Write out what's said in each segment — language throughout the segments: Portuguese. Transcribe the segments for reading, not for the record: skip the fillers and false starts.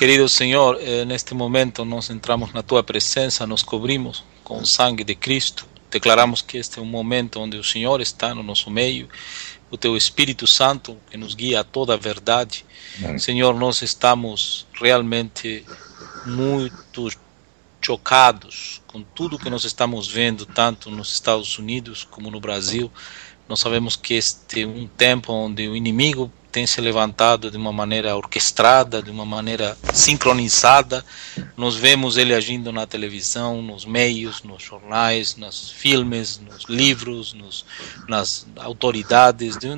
Querido Senhor, neste momento nós entramos na Tua presença, nos cobrimos com o sangue de Cristo, declaramos que este é um momento onde o Senhor está no nosso meio, o Teu Espírito Santo que nos guia a toda a verdade. Senhor, nós estamos realmente muito chocados com tudo que nós estamos vendo, tanto nos Estados Unidos como no Brasil. Nós sabemos que este é um tempo onde o inimigo tem se levantado de uma maneira orquestrada, de uma maneira sincronizada. Nós vemos ele agindo na televisão, nos meios, nos jornais, nos filmes, nos livros, nas autoridades, de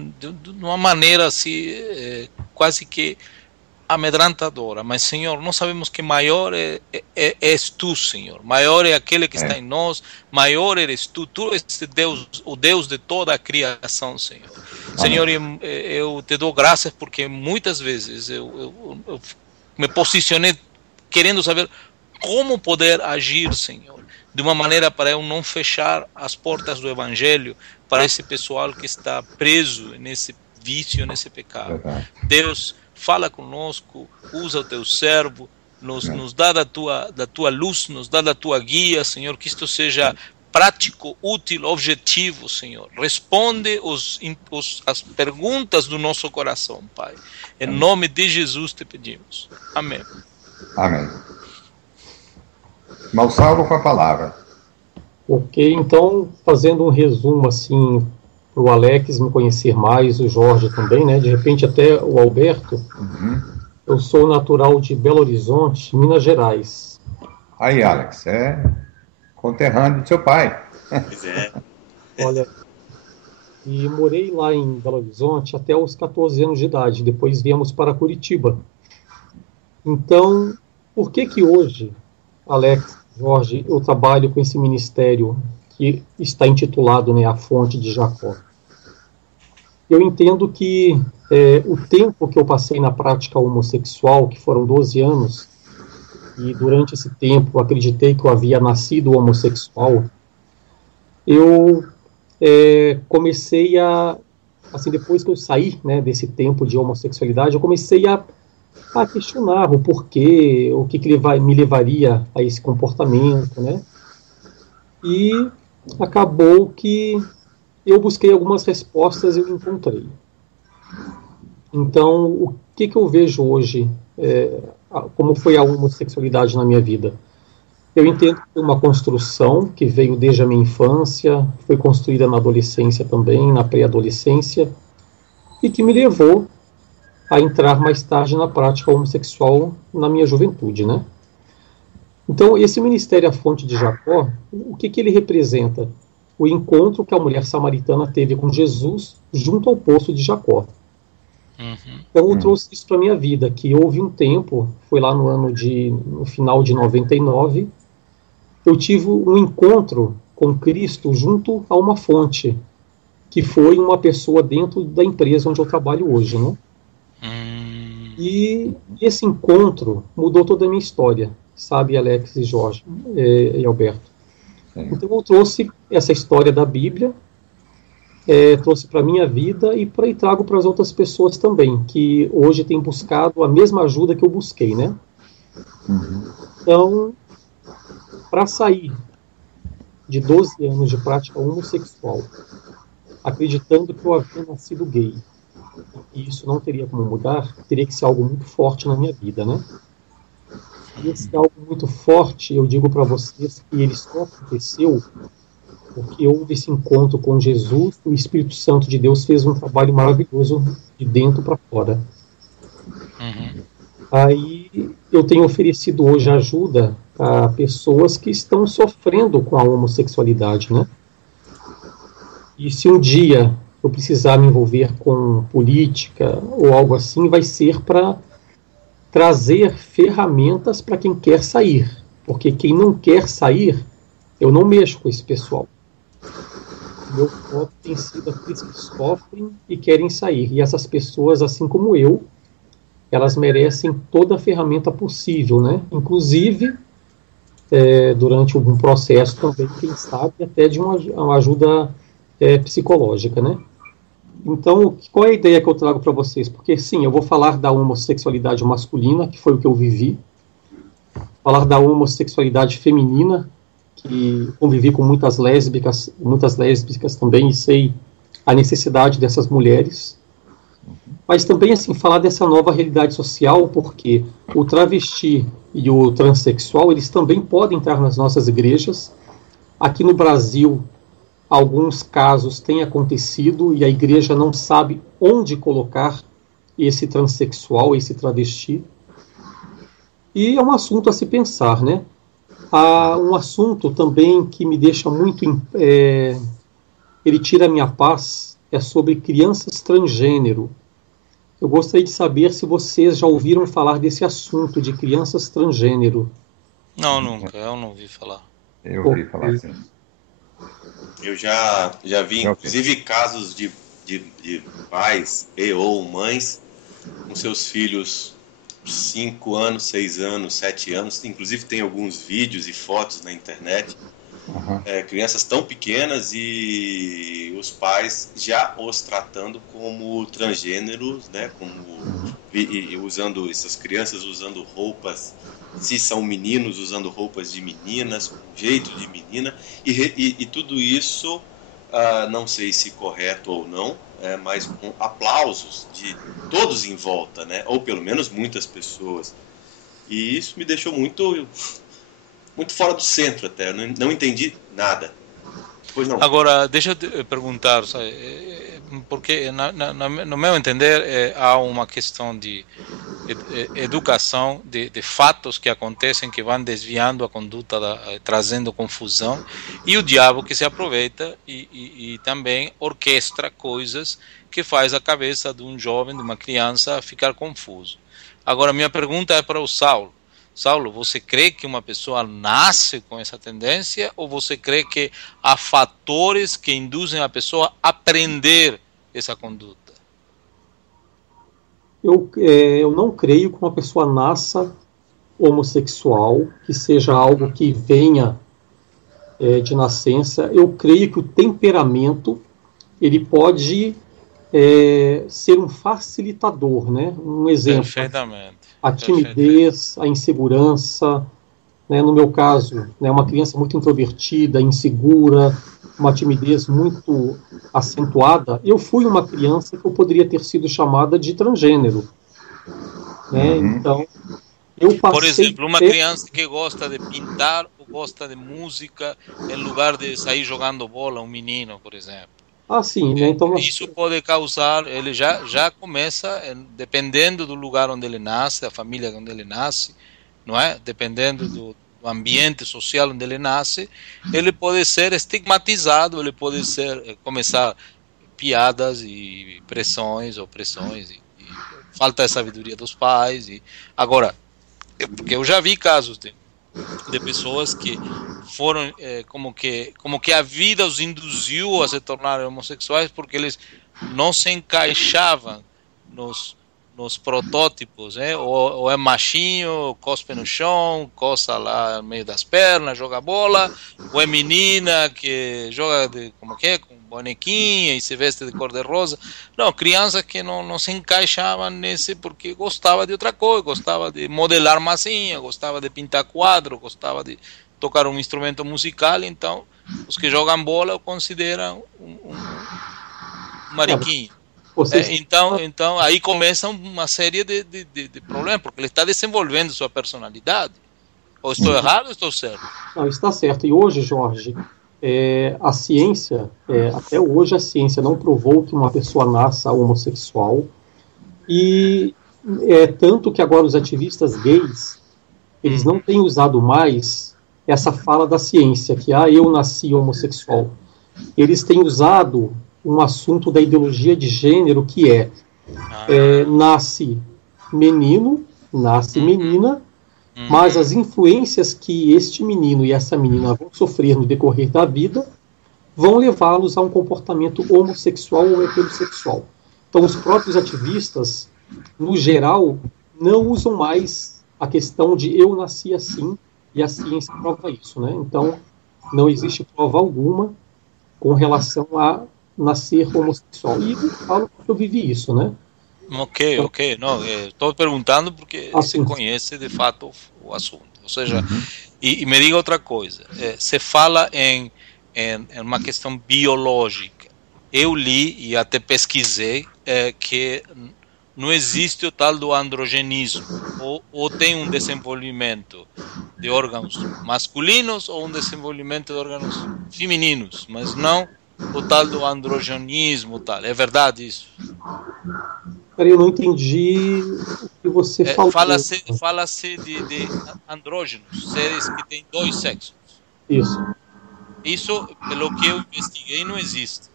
uma maneira assim, quase que amedrentadora. Mas, Senhor, nós sabemos que maior és Tu, Senhor. Maior é aquele que está em nós, maior eres Tu. Tu és Deus, o Deus de toda a criação, Senhor. Senhor, eu te dou graças porque muitas vezes eu me posicionei querendo saber como poder agir, Senhor, de uma maneira para eu não fechar as portas do Evangelho para esse pessoal que está preso nesse vício, nesse pecado. Deus, fala conosco, usa o Teu servo, nos dá da tua luz, nos dá da Tua guia, Senhor, que isto seja prático, útil, objetivo, Senhor. Responde as perguntas do nosso coração, Pai. Em nome de Jesus te pedimos. Amém. Amém. Malsalvo com a palavra. Ok, então, fazendo um resumo assim, para o Alex me conhecer mais, o Jorge também, né? De repente até o Alberto. Eu sou natural de Belo Horizonte, Minas Gerais. Aí, Alex, conterrâneo do seu pai. Pois é. Olha, e morei lá em Belo Horizonte até os 14 anos de idade. Depois viemos para Curitiba. Então, por que hoje, Alex, Jorge, eu trabalho com esse ministério que está intitulado, né, A Fonte de Jacó? Eu entendo que o tempo que eu passei na prática homossexual, que foram 12 anos, e durante esse tempo acreditei que eu havia nascido homossexual, eu comecei assim, depois que eu saí, né, desse tempo de homossexualidade, eu comecei a questionar o porquê, o que me levaria a esse comportamento, né? E acabou que eu busquei algumas respostas e eu encontrei. Então, o que eu vejo hoje, como foi a homossexualidade na minha vida? Eu entendo que foi uma construção que veio desde a minha infância, foi construída na adolescência também, na pré-adolescência, e que me levou a entrar mais tarde na prática homossexual na minha juventude, né? Então, esse ministério A Fonte de Jacó, o que ele representa? O encontro que a mulher samaritana teve com Jesus junto ao poço de Jacó. Então, eu trouxe isso para a minha vida, que houve um tempo, foi lá no final de 99, eu tive um encontro com Cristo junto a uma fonte, que foi uma pessoa dentro da empresa onde eu trabalho hoje, né? E esse encontro mudou toda a minha história, sabe, Alex e Jorge e Alberto? Então eu trouxe essa história da Bíblia, trouxe para a minha vida e trago para as outras pessoas também, que hoje têm buscado a mesma ajuda que eu busquei, né? Então, para sair de 12 anos de prática homossexual, acreditando que eu havia nascido gay, e isso não teria como mudar, teria que ser algo muito forte na minha vida, né? E esse algo muito forte, eu digo para vocês que ele só aconteceu porque houve esse encontro com Jesus, o Espírito Santo de Deus fez um trabalho maravilhoso de dentro para fora. Aí eu tenho oferecido hoje ajuda a pessoas que estão sofrendo com a homossexualidade, né? E se um dia eu precisar me envolver com política ou algo assim, vai ser para trazer ferramentas para quem quer sair. Porque quem não quer sair, eu não mexo com esse pessoal. Meu foco tem sido aqueles que sofrem e querem sair. E essas pessoas, assim como eu, elas merecem toda a ferramenta possível, né? Inclusive, durante um processo também, quem sabe, até de uma ajuda psicológica, né? Então, qual é a ideia que eu trago para vocês? Porque, sim, eu vou falar da homossexualidade masculina, que foi o que eu vivi, falar da homossexualidade feminina, que convivi com muitas lésbicas também, e sei a necessidade dessas mulheres, mas também, assim, falar dessa nova realidade social, porque o travesti e o transexual, eles também podem entrar nas nossas igrejas. Aqui no Brasil, alguns casos têm acontecido e a igreja não sabe onde colocar esse transexual, esse travesti. E é um assunto a se pensar, né? Há um assunto também que me deixa muito... ele tira a minha paz, é sobre crianças transgênero. Eu gostaria de saber se vocês já ouviram falar desse assunto de crianças transgênero. Não, nunca, eu não ouvi falar. Eu ouvi falar assim. Eu já vi, inclusive, casos de pais e ou mães com seus filhos 5 anos, 6 anos, 7 anos. Inclusive tem alguns vídeos e fotos na internet. Crianças tão pequenas e os pais já os tratando como transgêneros, né? Usando essas crianças usando roupas, se são meninos usando roupas de meninas, com jeito de menina, e tudo isso, não sei se correto ou não, mas com aplausos de todos em volta, né? Ou pelo menos muitas pessoas. E isso me deixou muito fora do centro até, eu não entendi nada. Pois não. Agora, deixa eu te perguntar, sabe, porque no meu entender há uma questão de educação, de fatos que acontecem que vão desviando a conduta, trazendo confusão, e o diabo que se aproveita e também orquestra coisas que faz a cabeça de um jovem, de uma criança, ficar confuso. Agora, minha pergunta é para o Saulo. Saulo, você crê que uma pessoa nasce com essa tendência ou você crê que há fatores que induzem a pessoa a aprender essa conduta? Eu não creio que uma pessoa nasça homossexual, que seja algo que venha de nascença. Eu creio que o temperamento ele pode ser um facilitador, né? Um exemplo. Perfeitamente. A timidez, a insegurança, né? No meu caso, né, uma criança muito introvertida, insegura, uma timidez muito acentuada, eu fui uma criança que eu poderia ter sido chamada de transgênero. Né? Então, eu passei... Por exemplo, uma criança que gosta de pintar ou gosta de música, em lugar de sair jogando bola, um menino, por exemplo. Sim, né? Então, isso pode causar, ele já começa, dependendo do lugar onde ele nasce, da família onde ele nasce, não é? Dependendo do ambiente social onde ele nasce, ele pode ser estigmatizado, ele pode começar piadas e pressões, opressões, e falta de sabedoria dos pais. Agora, porque eu já vi casos de pessoas que foram como que a vida os induziu a se tornarem homossexuais porque eles não se encaixavam nos protótipos, né? Ou é machinho, cospe no chão, coça lá no meio das pernas, joga bola, ou é menina que joga com bonequinha e se veste de cor de rosa. Não, criança que não se encaixava nesse porque gostava de outra coisa, gostava de modelar massinha, gostava de pintar quadro, gostava de tocar um instrumento musical. Então os que jogam bola consideram um mariquinho. Então aí começa uma série de problemas, porque ele está desenvolvendo sua personalidade. Ou estou errado ou estou certo? Não, está certo. E hoje, Jorge, a ciência, até hoje a ciência não provou que uma pessoa nasça homossexual. E tanto que agora os ativistas gays, eles não têm usado mais essa fala da ciência, que eu nasci homossexual. Eles têm usado um assunto da ideologia de gênero que nasce menino, nasce menina, mas as influências que este menino e essa menina vão sofrer no decorrer da vida vão levá-los a um comportamento homossexual ou heterossexual. Então, os próprios ativistas, no geral, não usam mais a questão de eu nasci assim e a ciência prova isso, né? Então, não existe prova alguma com relação a nascer homossexual. E eu falo que eu vivi isso, né? Ok. Não, estou perguntando porque você conhece de fato o assunto. Ou seja, e me diga outra coisa. Se fala em uma questão biológica. Eu li e até pesquisei que não existe o tal do androgenismo. Ou tem um desenvolvimento de órgãos masculinos ou um desenvolvimento de órgãos femininos, mas não o tal do androgenismo. Tal. É verdade isso? Eu não entendi o que você falou. Fala-se de andrógenos, seres que têm dois sexos. Isso, pelo que eu investiguei, não existe.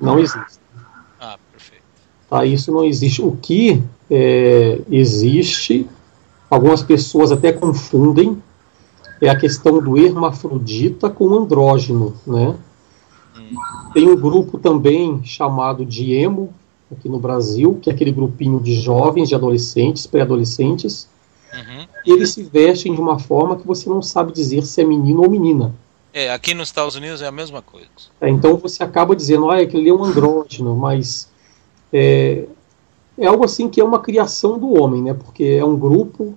Não existe. Perfeito. Tá, isso não existe. O que existe, algumas pessoas até confundem, é a questão do hermafrodita com andrógeno, né? Tem um grupo também chamado de emo, aqui no Brasil, que é aquele grupinho de jovens, de adolescentes, pré-adolescentes, e eles se vestem de uma forma que você não sabe dizer se é menino ou menina. Aqui nos Estados Unidos é a mesma coisa. Então você acaba dizendo, aquele ali é um andrógeno, mas é algo assim que é uma criação do homem, né? Porque é um grupo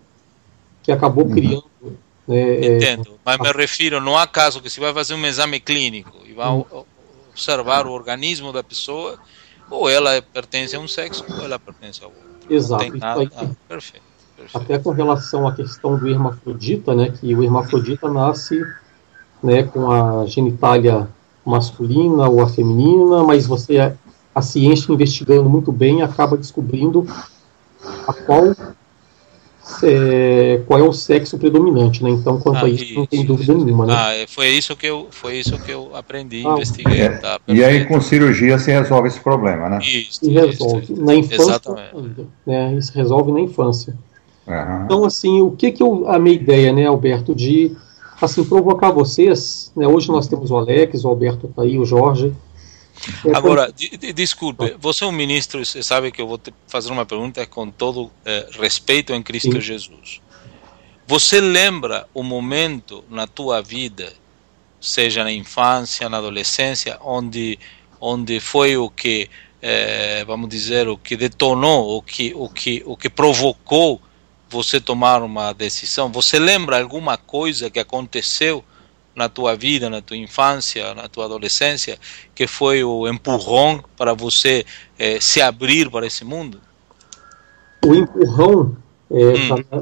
que acabou criando. Entendo, mas me refiro, não há caso que se vai fazer um exame clínico e vai observar o organismo da pessoa, ou ela pertence a um sexo, ou ela pertence ao outro. Exato. Não tem nada. Perfeito. Até com relação à questão do hermafrodita, né? Que o hermafrodita nasce, né, com a genitália masculina ou a feminina, mas a ciência investigando muito bem acaba descobrindo qual é o sexo predominante, né? Então, quanto a isso, não tem dúvida nenhuma, né? Foi isso que eu aprendi, investiguei. E aí, com cirurgia, se resolve esse problema, né? Isso. Na infância, né? Isso resolve na infância. Então, assim, a minha ideia, né, Alberto, de assim, provocar vocês, né? Hoje nós temos o Alex, o Alberto está aí, o Jorge. Agora, desculpe, você é um ministro, você sabe que eu vou te fazer uma pergunta com todo respeito em Cristo Jesus. Você lembra o momento na tua vida, seja na infância, na adolescência, onde foi o que, vamos dizer, o que detonou, o que provocou você tomar uma decisão? Você lembra alguma coisa que aconteceu na tua vida, na tua infância, na tua adolescência, que foi o empurrão para você se abrir para esse mundo? O empurrão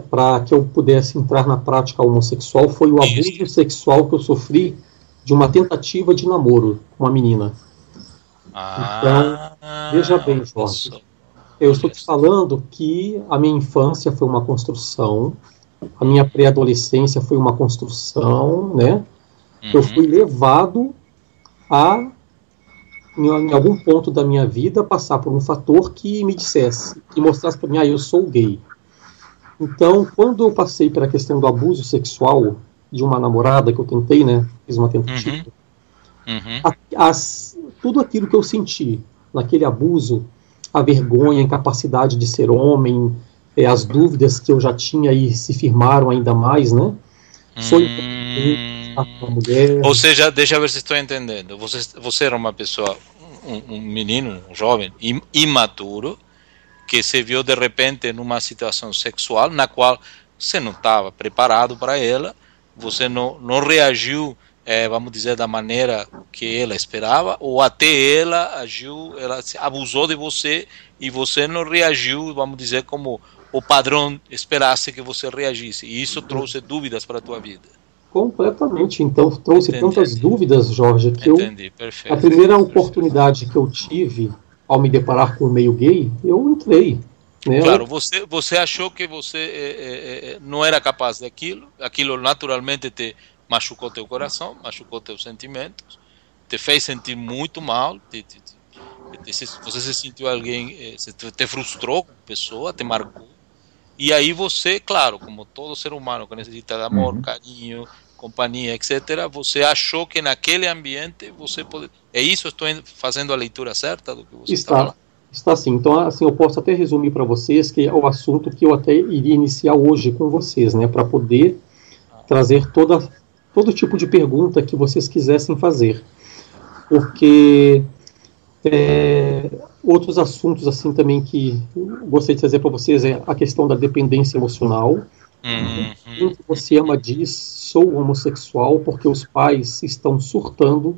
para que eu pudesse entrar na prática homossexual foi o abuso sexual que eu sofri de uma tentativa de namoro com uma menina. Então, veja bem, Jorge. Eu estou te falando que a minha infância foi uma construção, a minha pré-adolescência foi uma construção, né? Eu fui levado a, em algum ponto da minha vida, passar por um fator que me dissesse, que mostrasse para mim, eu sou gay. Então, quando eu passei pela questão do abuso sexual de uma namorada que eu tentei, né? Fiz uma tentativa. Tudo aquilo que eu senti naquele abuso, a vergonha, a incapacidade de ser homem, as dúvidas que eu já tinha e se firmaram ainda mais, né? Uma mulher. Ou seja, deixa eu ver se estou entendendo. Você era uma pessoa, um menino, um jovem imaturo, que se viu de repente numa situação sexual na qual você não estava preparado para ela, você não reagiu, vamos dizer, da maneira que ela esperava, ou até ela agiu, ela abusou de você e você não reagiu, vamos dizer, como o padrão esperasse que você reagisse. E isso trouxe dúvidas para a tua vida. Completamente. Então, trouxe tantas dúvidas, Jorge, que perfeito, a primeira oportunidade que eu tive ao me deparar com o meio gay, eu entrei. Né? Claro, você achou que você não era capaz daquilo, aquilo naturalmente te machucou teu coração, machucou teus sentimentos, te fez sentir muito mal, você se sentiu alguém, te frustrou como pessoa, te marcou. E aí você, claro, como todo ser humano que necessita de amor, carinho, companhia, etc., você achou que naquele ambiente você pode... É isso? Estou fazendo a leitura certa do que você está falando? Está sim. Então, assim, eu posso até resumir para vocês que é o assunto que eu até iria iniciar hoje com vocês, né, para poder trazer todo tipo de pergunta que vocês quisessem fazer. Porque Outros assuntos assim também que eu gostaria de trazer para vocês é a questão da dependência emocional. Quem que você ama diz, sou homossexual, porque os pais estão surtando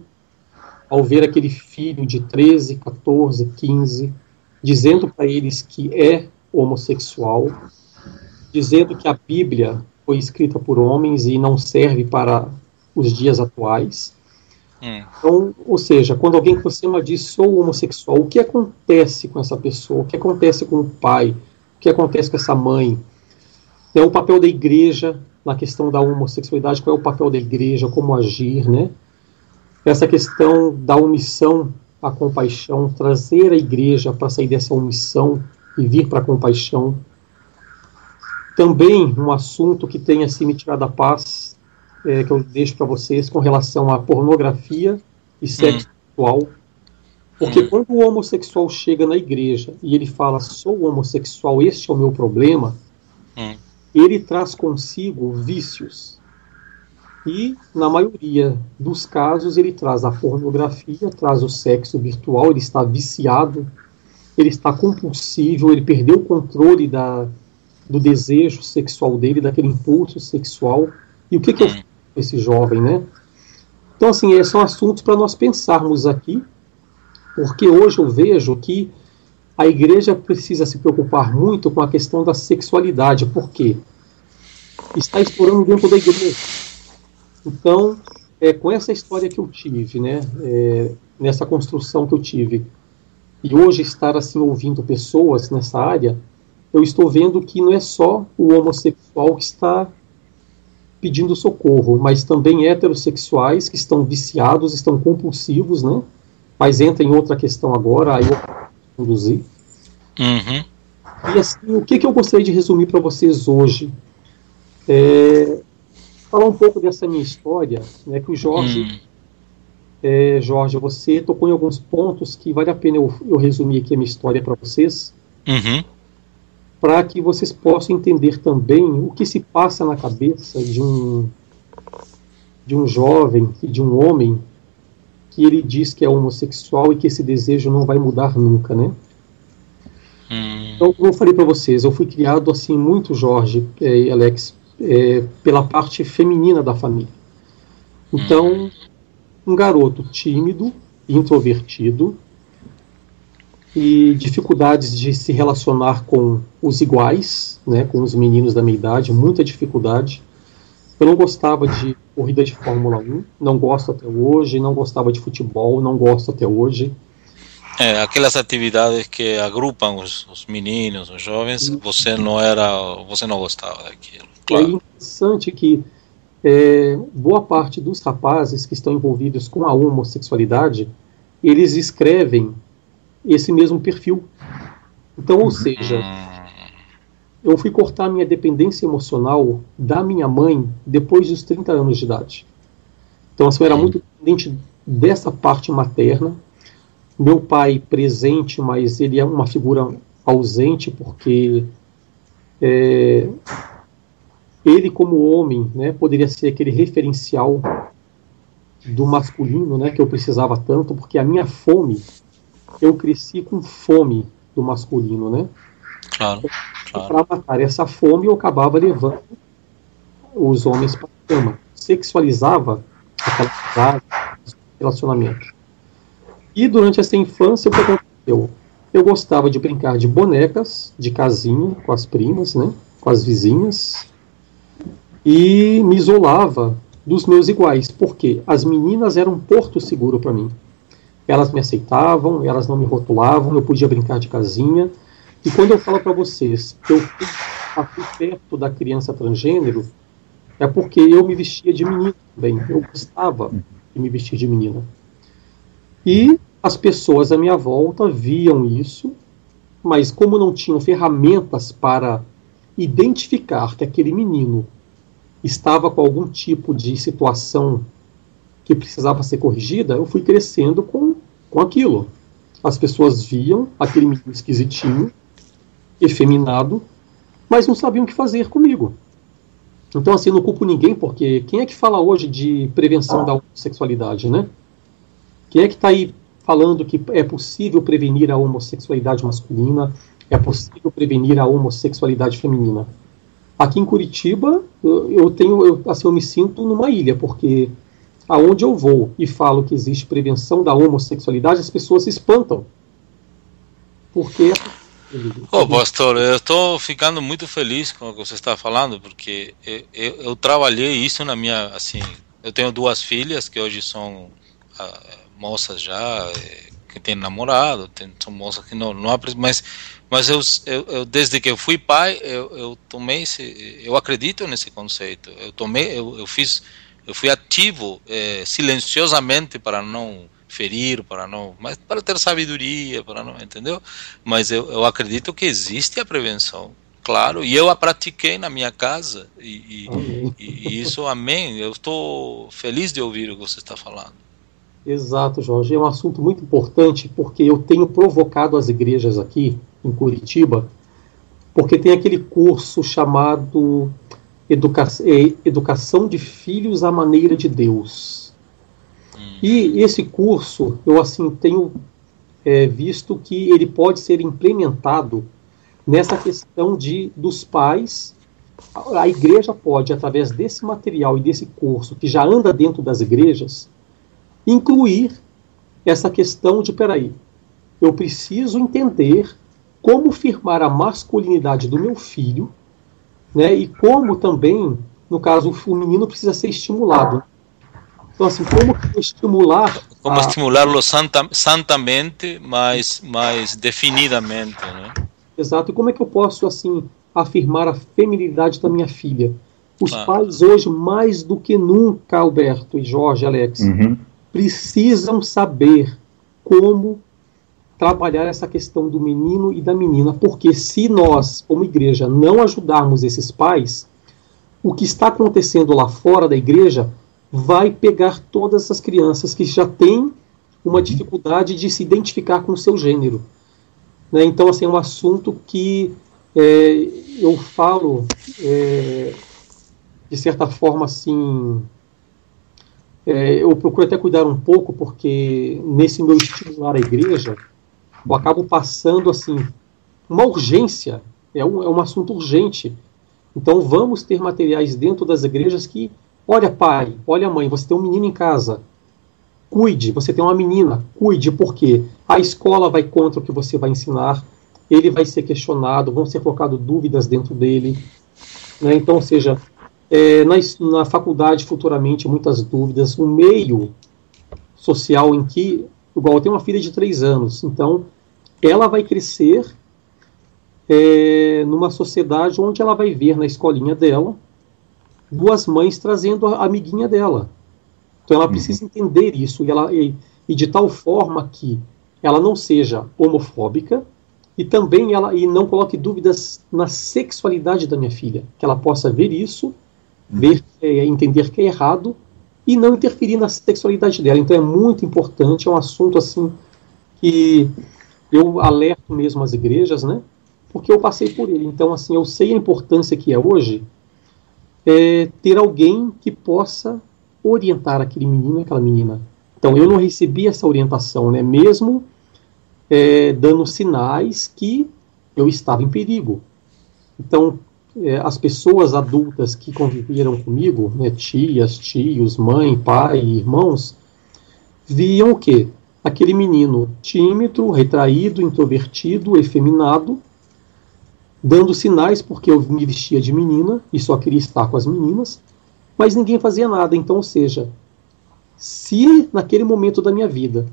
ao ver aquele filho de 13, 14, 15, dizendo para eles que é homossexual, dizendo que a Bíblia foi escrita por homens e não serve para os dias atuais. Então, ou seja, quando alguém que você ama diz, sou homossexual, o que acontece com essa pessoa? O que acontece com o pai? O que acontece com essa mãe? É o papel da igreja na questão da homossexualidade, qual é o papel da igreja, como agir, né? Essa questão da omissão à compaixão, trazer a igreja para sair dessa omissão e vir para a compaixão. Também um assunto que tem assim me tirado a paz, que eu deixo para vocês com relação à pornografia e sexo sexual. Porque quando o homossexual chega na igreja e ele fala, sou homossexual, este é o meu problema, ele traz consigo vícios. E, na maioria dos casos, ele traz a pornografia, traz o sexo virtual, ele está viciado, ele está compulsivo, ele perdeu o controle do desejo sexual dele, daquele impulso sexual. E o que eu faço com esse jovem, né? Então, assim, são assuntos para nós pensarmos aqui, porque hoje eu vejo que a igreja precisa se preocupar muito com a questão da sexualidade, porque está explorando dentro da igreja. Então, com essa história que eu tive, né, nessa construção que eu tive, e hoje estar assim ouvindo pessoas nessa área, eu estou vendo que não é só o homossexual que está pedindo socorro, mas também heterossexuais que estão viciados, estão compulsivos, né? Mas entra em outra questão agora, aí eu vou conduzir. E assim, o que eu gostaria de resumir para vocês hoje? Falar um pouco dessa minha história, né, que o Jorge, Jorge, você tocou em alguns pontos que vale a pena eu resumir aqui a minha história para vocês, para que vocês possam entender também o que se passa na cabeça de um jovem e de um homem que ele diz que é homossexual e que esse desejo não vai mudar nunca, né? Então, como eu falei para vocês, eu fui criado assim muito, Jorge e Alex, pela parte feminina da família. Então, um garoto tímido, introvertido, e dificuldades de se relacionar com os iguais, né, com os meninos da minha idade, muita dificuldade. Eu não gostava de corrida de Fórmula 1, não gosto até hoje, não gostava de futebol, não gosto até hoje. Aquelas atividades que agrupam os meninos, os jovens, você não gostava daquilo. Claro. É interessante que boa parte dos rapazes que estão envolvidos com a homossexualidade, eles escrevem esse mesmo perfil. Então, ou seja, eu fui cortar minha dependência emocional da minha mãe depois dos 30 anos de idade. Então, assim, eu era muito dependente dessa parte materna. Meu pai presente, mas ele é uma figura ausente, porque ele, como homem, né, poderia ser aquele referencial do masculino, né, que eu precisava tanto, porque a minha fome, eu cresci com fome do masculino, né? Claro. Para matar essa fome, eu acabava levando os homens para a cama. Sexualizava aquela relacionamento. E durante essa infância, o que aconteceu? Eu gostava de brincar de bonecas, de casinha, com as primas, né? Com as vizinhas, e me isolava dos meus iguais, porque as meninas eram um porto seguro para mim. Elas me aceitavam, elas não me rotulavam, eu podia brincar de casinha. E quando eu falo para vocês que eu fui perto da criança transgênero, é porque eu me vestia de menina também. Eu gostava de me vestir de menina. E as pessoas à minha volta viam isso, mas como não tinham ferramentas para identificar que aquele menino estava com algum tipo de situação que precisava ser corrigida, eu fui crescendo com aquilo. As pessoas viam aquele menino esquisitinho, efeminado, mas não sabiam o que fazer comigo. Então, assim, não culpo ninguém, porque quem é que fala hoje de prevenção da homossexualidade, né? Quem é que está aí falando que é possível prevenir a homossexualidade masculina, é possível prevenir a homossexualidade feminina. Aqui em Curitiba, eu me sinto numa ilha, porque aonde eu vou e falo que existe prevenção da homossexualidade, as pessoas se espantam. Porque... pastor, eu estou ficando muito feliz com o que você está falando, porque eu trabalhei isso na minha, assim, eu tenho 2 filhas que hoje são moças já, que têm namorado, são moças que não mas eu desde que eu fui pai, eu tomei eu acredito nesse conceito. Eu fui ativo silenciosamente para não ferir, mas para ter sabedoria, para não, entendeu? Mas eu acredito que existe a prevenção, claro, e eu a pratiquei na minha casa e isso, amém. Eu estou feliz de ouvir o que você está falando. Exato, Jorge. É um assunto muito importante, porque eu tenho provocado as igrejas aqui em Curitiba, porque tem aquele curso chamado Educação de Filhos à Maneira de Deus. E esse curso, eu assim tenho visto que ele pode ser implementado nessa questão dos pais. A igreja pode, através desse material e desse curso, que já anda dentro das igrejas, incluir essa questão de, eu preciso entender como firmar a masculinidade do meu filho, né, e como também, no caso, o menino precisa ser estimulado. Então, assim, como estimular... Como estimulá-lo santamente, mas definidamente, né? Exato. E como é que eu posso, assim, afirmar a feminilidade da minha filha? Os pais hoje, mais do que nunca, Alberto e Jorge, Alex, precisam saber como trabalhar essa questão do menino e da menina, porque se nós, como igreja, não ajudarmos esses pais, o que está acontecendo lá fora da igreja vai pegar todas essas crianças que já têm uma dificuldade de se identificar com o seu gênero. Né? Então, assim, é um assunto que eu falo, de certa forma, assim... eu procuro até cuidar um pouco, porque nesse meu estimular a igreja, eu acabo passando, assim, uma urgência, é um assunto urgente. Então, vamos ter materiais dentro das igrejas que, olha pai, olha mãe, você tem um menino em casa, cuide, você tem uma menina, cuide, porque a escola vai contra o que você vai ensinar, ele vai ser questionado, vão ser colocadas dúvidas dentro dele, né? Então, ou seja, na faculdade futuramente muitas dúvidas, o meio social em que, igual eu tenho uma filha de 3 anos, então ela vai crescer numa sociedade onde ela vai ver na escolinha dela 2 mães trazendo a amiguinha dela. Então ela precisa entender isso e de tal forma que ela não seja homofóbica e também e não coloque dúvidas na sexualidade da minha filha, que ela possa ver isso, entender que é errado e não interferir na sexualidade dela. Então é muito importante, é um assunto assim que eu alerto mesmo as igrejas, né? Porque eu passei por ele. Então, assim, eu sei a importância que é hoje ter alguém que possa orientar aquele menino e aquela menina. Então, eu não recebi essa orientação, né? Mesmo dando sinais que eu estava em perigo. Então, as pessoas adultas que conviveram comigo, né, tias, tios, mãe, pai, irmãos, viam o quê? Aquele menino tímido, retraído, introvertido, efeminado, dando sinais porque eu me vestia de menina e só queria estar com as meninas, mas ninguém fazia nada. Então, ou seja, se naquele momento da minha vida,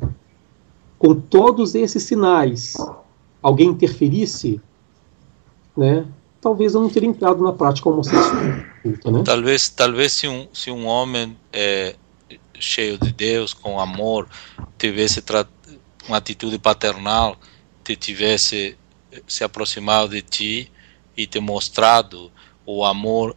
com todos esses sinais, alguém interferisse, né, talvez eu não teria entrado na prática homossexual. Né? Talvez se um homem cheio de Deus, com amor, tivesse uma atitude paternal, tivesse se aproximado de ti e te mostrado o amor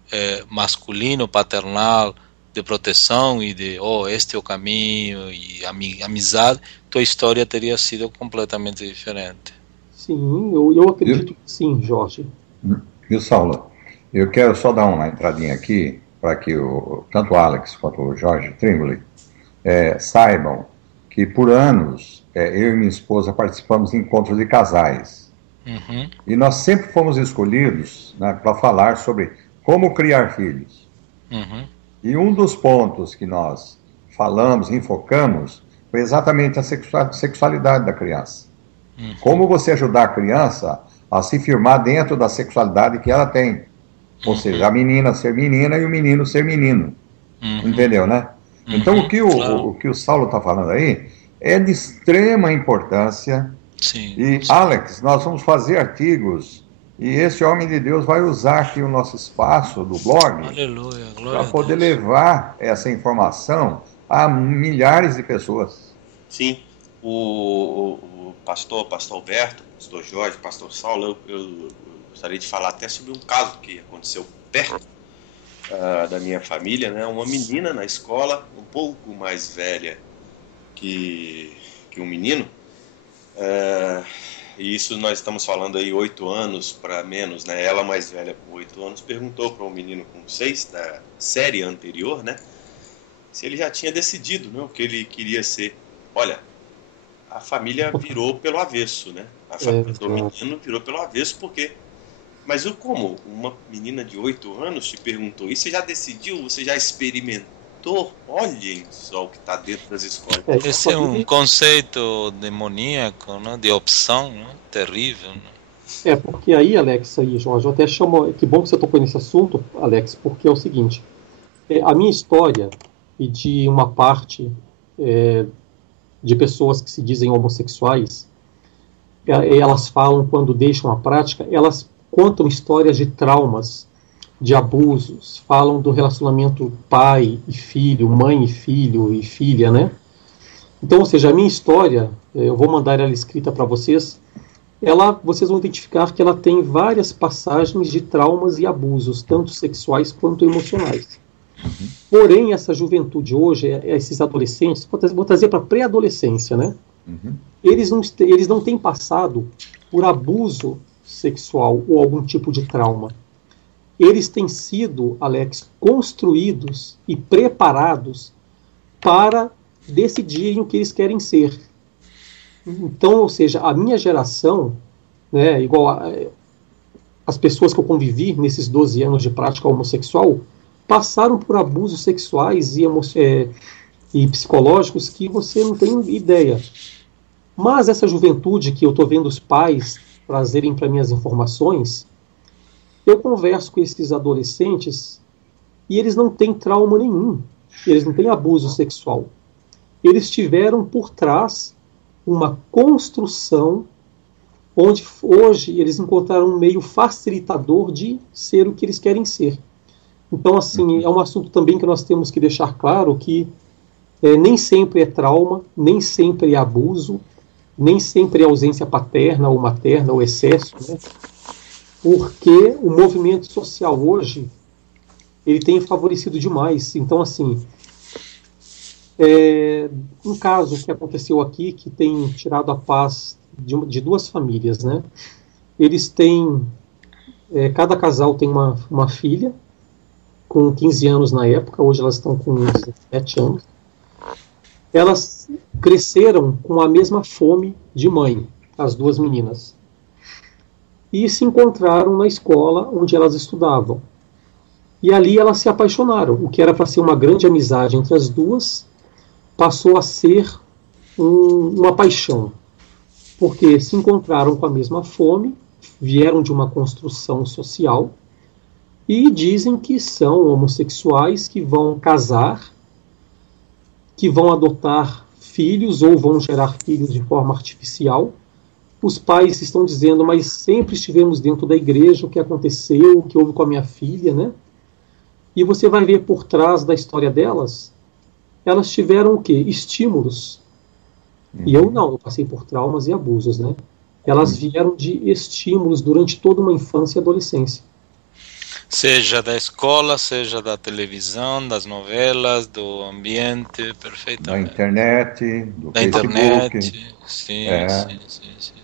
masculino, paternal, de proteção e de, este é o caminho e amizade, tua história teria sido completamente diferente. Sim, eu acredito que sim, Jorge. Viu, Saulo? Eu quero só dar uma entradinha aqui para que tanto o Alex quanto o Jorge Tringoli saibam que por anos eu e minha esposa participamos de encontros de casais. E nós sempre fomos escolhidos, né, para falar sobre como criar filhos. E um dos pontos que nós falamos, enfocamos, foi exatamente a sexualidade da criança. Como você ajudar a criança a se firmar dentro da sexualidade que ela tem. Ou seja, a menina ser menina e o menino ser menino. Entendeu, né? Então, o que o Saulo está falando aí é de extrema importância. Sim, E, Alex, nós vamos fazer artigos e esse homem de Deus vai usar aqui o nosso espaço do blog para poder levar essa informação a milhares de pessoas. Sim, o pastor Alberto, pastor Jorge, pastor Saulo, eu gostaria de falar até sobre um caso que aconteceu perto da minha família, né? Uma menina na escola, um pouco mais velha que um menino, e isso nós estamos falando aí 8 anos para menos, né? Ela mais velha com 8 anos perguntou para um menino com 6 da série anterior, né? Se ele já tinha decidido, né, o que ele queria ser. Olha, a família virou pelo avesso, né? A família do menino virou pelo avesso, porque... Mas como? Uma menina de 8 anos te perguntou, e você já decidiu? Você já experimentou? Olhem só o que está dentro das escolas. Esse é um conceito demoníaco, né? De opção, né? Terrível. Né? Porque aí, Alex, aí, Jorge, eu até chamo... Que bom que você tocou nesse assunto, Alex, porque é o seguinte, a minha história e de uma parte de pessoas que se dizem homossexuais, elas falam, quando deixam a prática, elas contam histórias de traumas, de abusos, falam do relacionamento pai e filho, mãe e filho e filha, né? Então, ou seja, a minha história, eu vou mandar ela escrita para vocês, vocês vão identificar que ela tem várias passagens de traumas e abusos, tanto sexuais quanto emocionais. Porém, essa juventude hoje, esses adolescentes, vou trazer para a pré-adolescência, né? Eles não têm passado por abuso sexual ou algum tipo de trauma. Eles têm sido, Alex, construídos e preparados para decidirem o que eles querem ser. Então, ou seja, a minha geração, né, igual as pessoas que eu convivi nesses 12 anos de prática homossexual, passaram por abusos sexuais e psicológicos que você não tem ideia. Mas essa juventude que eu estou vendo os pais trazerem para mim as informações, eu converso com esses adolescentes e eles não têm trauma nenhum, eles não têm abuso sexual. Eles tiveram por trás uma construção onde hoje eles encontraram um meio facilitador de ser o que eles querem ser. Então, assim, é um assunto também que nós temos que deixar claro que nem sempre é trauma, nem sempre é abuso, nem sempre é ausência paterna ou materna ou excesso, né? Porque o movimento social hoje ele tem favorecido demais. Então, assim, um caso que aconteceu aqui que tem tirado a paz de 2 famílias, né? Eles têm, cada casal tem uma filha com 15 anos na época, hoje elas estão com 17 anos. Elas cresceram com a mesma fome de mãe, as 2 meninas. E se encontraram na escola onde elas estudavam. E ali elas se apaixonaram. O que era para ser uma grande amizade entre as duas, passou a ser uma paixão. Porque se encontraram com a mesma fome, vieram de uma construção social, e dizem que são homossexuais, que vão casar, que vão adotar filhos ou vão gerar filhos de forma artificial. Os pais estão dizendo, mas sempre estivemos dentro da igreja, o que aconteceu, o que houve com a minha filha, né? E você vai ver por trás da história delas, elas tiveram o quê? Estímulos. E eu não, eu passei por traumas e abusos, né? Elas vieram de estímulos durante toda uma infância e adolescência. Seja da escola, seja da televisão, das novelas, do ambiente, perfeitamente. Da internet, do da Facebook. Internet, sim.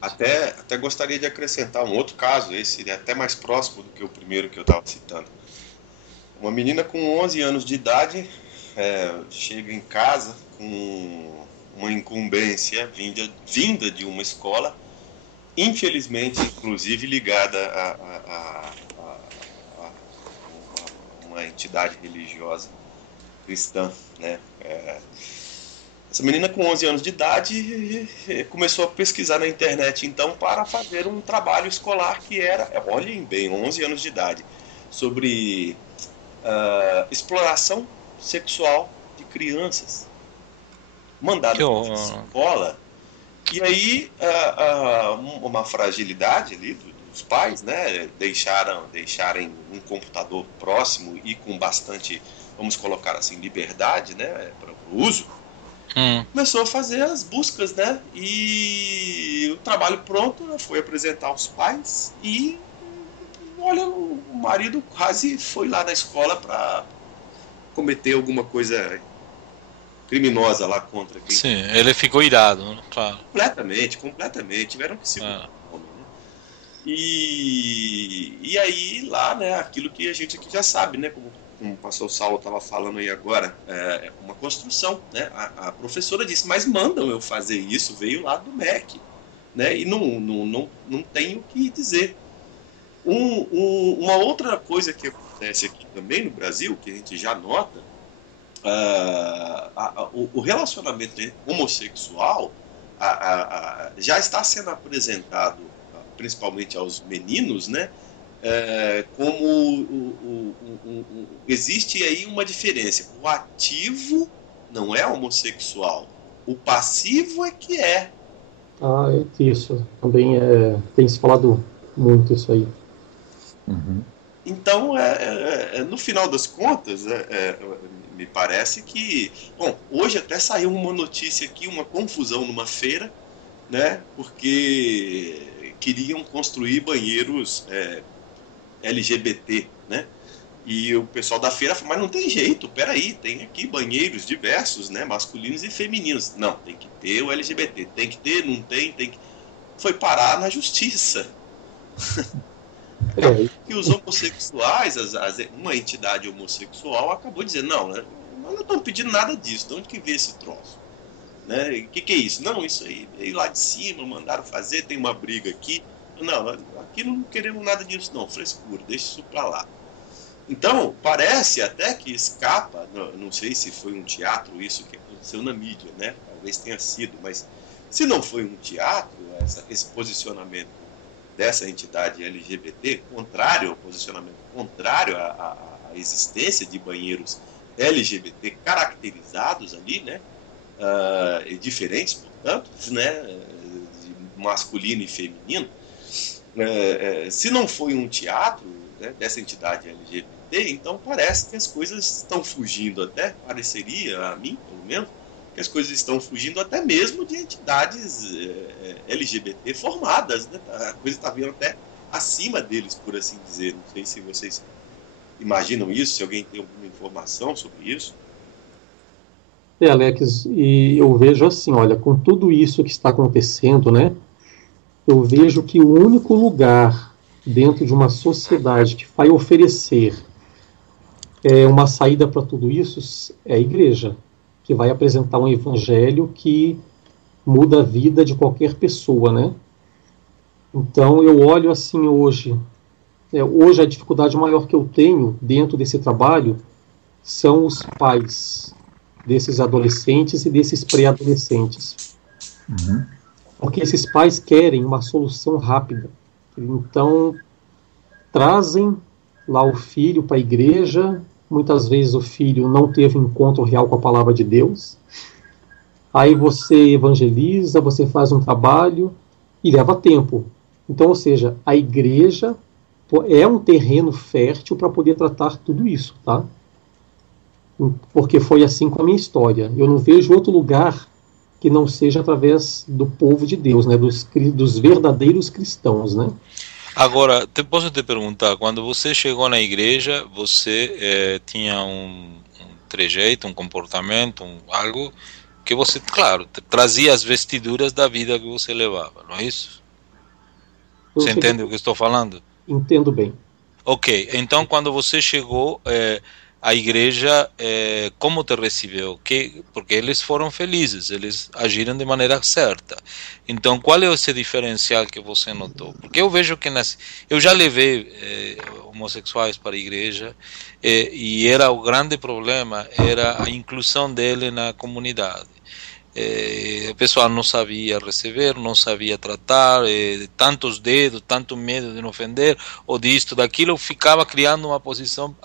Até gostaria de acrescentar um outro caso, esse é até mais próximo do que o primeiro que eu estava citando. Uma menina com 11 anos de idade chega em casa com uma incumbência vinda de uma escola, infelizmente, inclusive ligada a uma entidade religiosa cristã, né? Essa menina com 11 anos de idade começou a pesquisar na internet, então, para fazer um trabalho escolar que era, olhem bem, 11 anos de idade, sobre exploração sexual de crianças, mandada para a escola. E aí, uma fragilidade ali dos pais, né, deixarem um computador próximo e com bastante, vamos colocar assim, liberdade, né, para o uso, começou a fazer as buscas, né, e o trabalho pronto, né, foi apresentar aos pais e, olha, o marido quase foi lá na escola para cometer alguma coisa criminosa lá contra quem. Sim, ele ficou irado, claro. Completamente. Tiveram que se né? E aí lá, né, aquilo que a gente aqui já sabe, né, como o pastor Saulo estava falando aí agora, é uma construção, né? A professora disse, mas mandam eu fazer isso, veio lá do MEC, né? E não tenho o que dizer. Uma outra coisa que acontece aqui também no Brasil, que a gente já nota, o relacionamento homossexual já está sendo apresentado, principalmente aos meninos, né? Como existe aí uma diferença. O ativo não é homossexual, o passivo é que é. Isso também tem se falado muito isso aí. Uhum. Então, no final das contas, me parece que... Bom, hoje até saiu uma notícia aqui, uma confusão numa feira, né? Porque queriam construir banheiros LGBT, né? E o pessoal da feira falou, mas não tem jeito, peraí, tem aqui banheiros diversos, né? Masculinos e femininos. Não, tem que ter o LGBT. Tem que ter, não tem, tem que... Foi parar na justiça. E os homossexuais, uma entidade homossexual acabou dizendo, não, né, nós não estamos pedindo nada disso, de onde que veio esse troço? Né? O que é isso? Não, isso aí veio lá de cima, mandaram fazer, tem uma briga aqui. Não, aqui não queremos nada disso não, frescura, deixa isso para lá. Então, parece até que escapa, não sei se foi um teatro isso que aconteceu na mídia, né? Talvez tenha sido, mas se não foi um teatro, esse posicionamento dessa entidade LGBT, posicionamento contrário à existência de banheiros LGBT caracterizados ali, né, diferentes, portanto, né, de masculino e feminino, se não foi um teatro, né, dessa entidade LGBT, então parece que as coisas estão fugindo até, pareceria a mim, pelo menos, que as coisas estão fugindo até mesmo de entidades LGBT formadas, né? A coisa está vindo até acima deles, por assim dizer. Não sei se vocês imaginam isso, se alguém tem alguma informação sobre isso. Alex, e eu vejo assim, olha, com tudo isso que está acontecendo, né, eu vejo que o único lugar dentro de uma sociedade que vai oferecer uma saída para tudo isso é a igreja, que vai apresentar um evangelho que muda a vida de qualquer pessoa, né? Então eu olho assim hoje a dificuldade maior que eu tenho dentro desse trabalho são os pais desses adolescentes e desses pré-adolescentes. Uhum. Porque esses pais querem uma solução rápida. Então trazem lá o filho para a igreja. Muitas vezes o filho não teve um encontro real com a palavra de Deus. Aí você evangeliza, você faz um trabalho e leva tempo. Então, ou seja, a igreja é um terreno fértil para poder tratar tudo isso, tá? Porque foi assim com a minha história. Eu não vejo outro lugar que não seja através do povo de Deus, né? Dos verdadeiros cristãos, né? Agora, posso te perguntar, quando você chegou na igreja, você tinha um trejeito, um comportamento, algo que você, claro, trazia as vestiduras da vida que você levava, não é isso? Você entende o que estou falando? Entendo bem. Ok, então quando você chegou, a igreja como te recebeu? Porque eles foram felizes, eles agiram de maneira certa. Então, qual é esse diferencial que você notou? Porque eu vejo que eu já levei homossexuais para a igreja e era o grande problema, era a inclusão dele na comunidade. O pessoal não sabia receber, não sabia tratar, tantos dedos, tanto medo de não ofender, ou disto, daquilo, ficava criando uma posição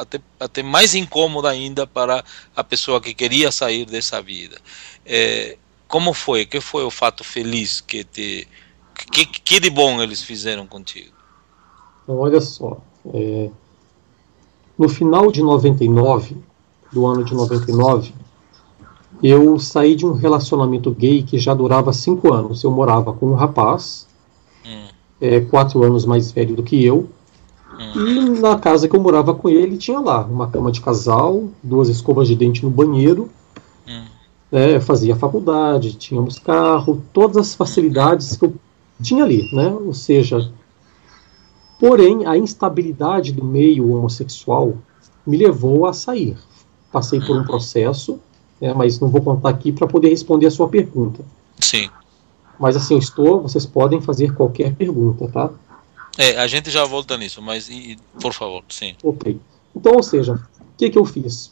até mais incômoda ainda para a pessoa que queria sair dessa vida. Como foi? Que foi o fato feliz que de bom eles fizeram contigo? Então, olha só, no final de 99, do ano de 99, eu saí de um relacionamento gay que já durava 5 anos. Eu morava com um rapaz, 4 anos mais velho do que eu, e na casa que eu morava com ele tinha lá uma cama de casal, 2 escovas de dente no banheiro, fazia faculdade, tínhamos carro, todas as facilidades que eu tinha ali, né? Ou seja, porém a instabilidade do meio homossexual me levou a sair. Passei por um processo, mas não vou contar aqui para poder responder a sua pergunta. Sim. Mas assim, vocês podem fazer qualquer pergunta, tá? A gente já volta nisso, mas por favor, sim. Ok. Então, ou seja, o que eu fiz?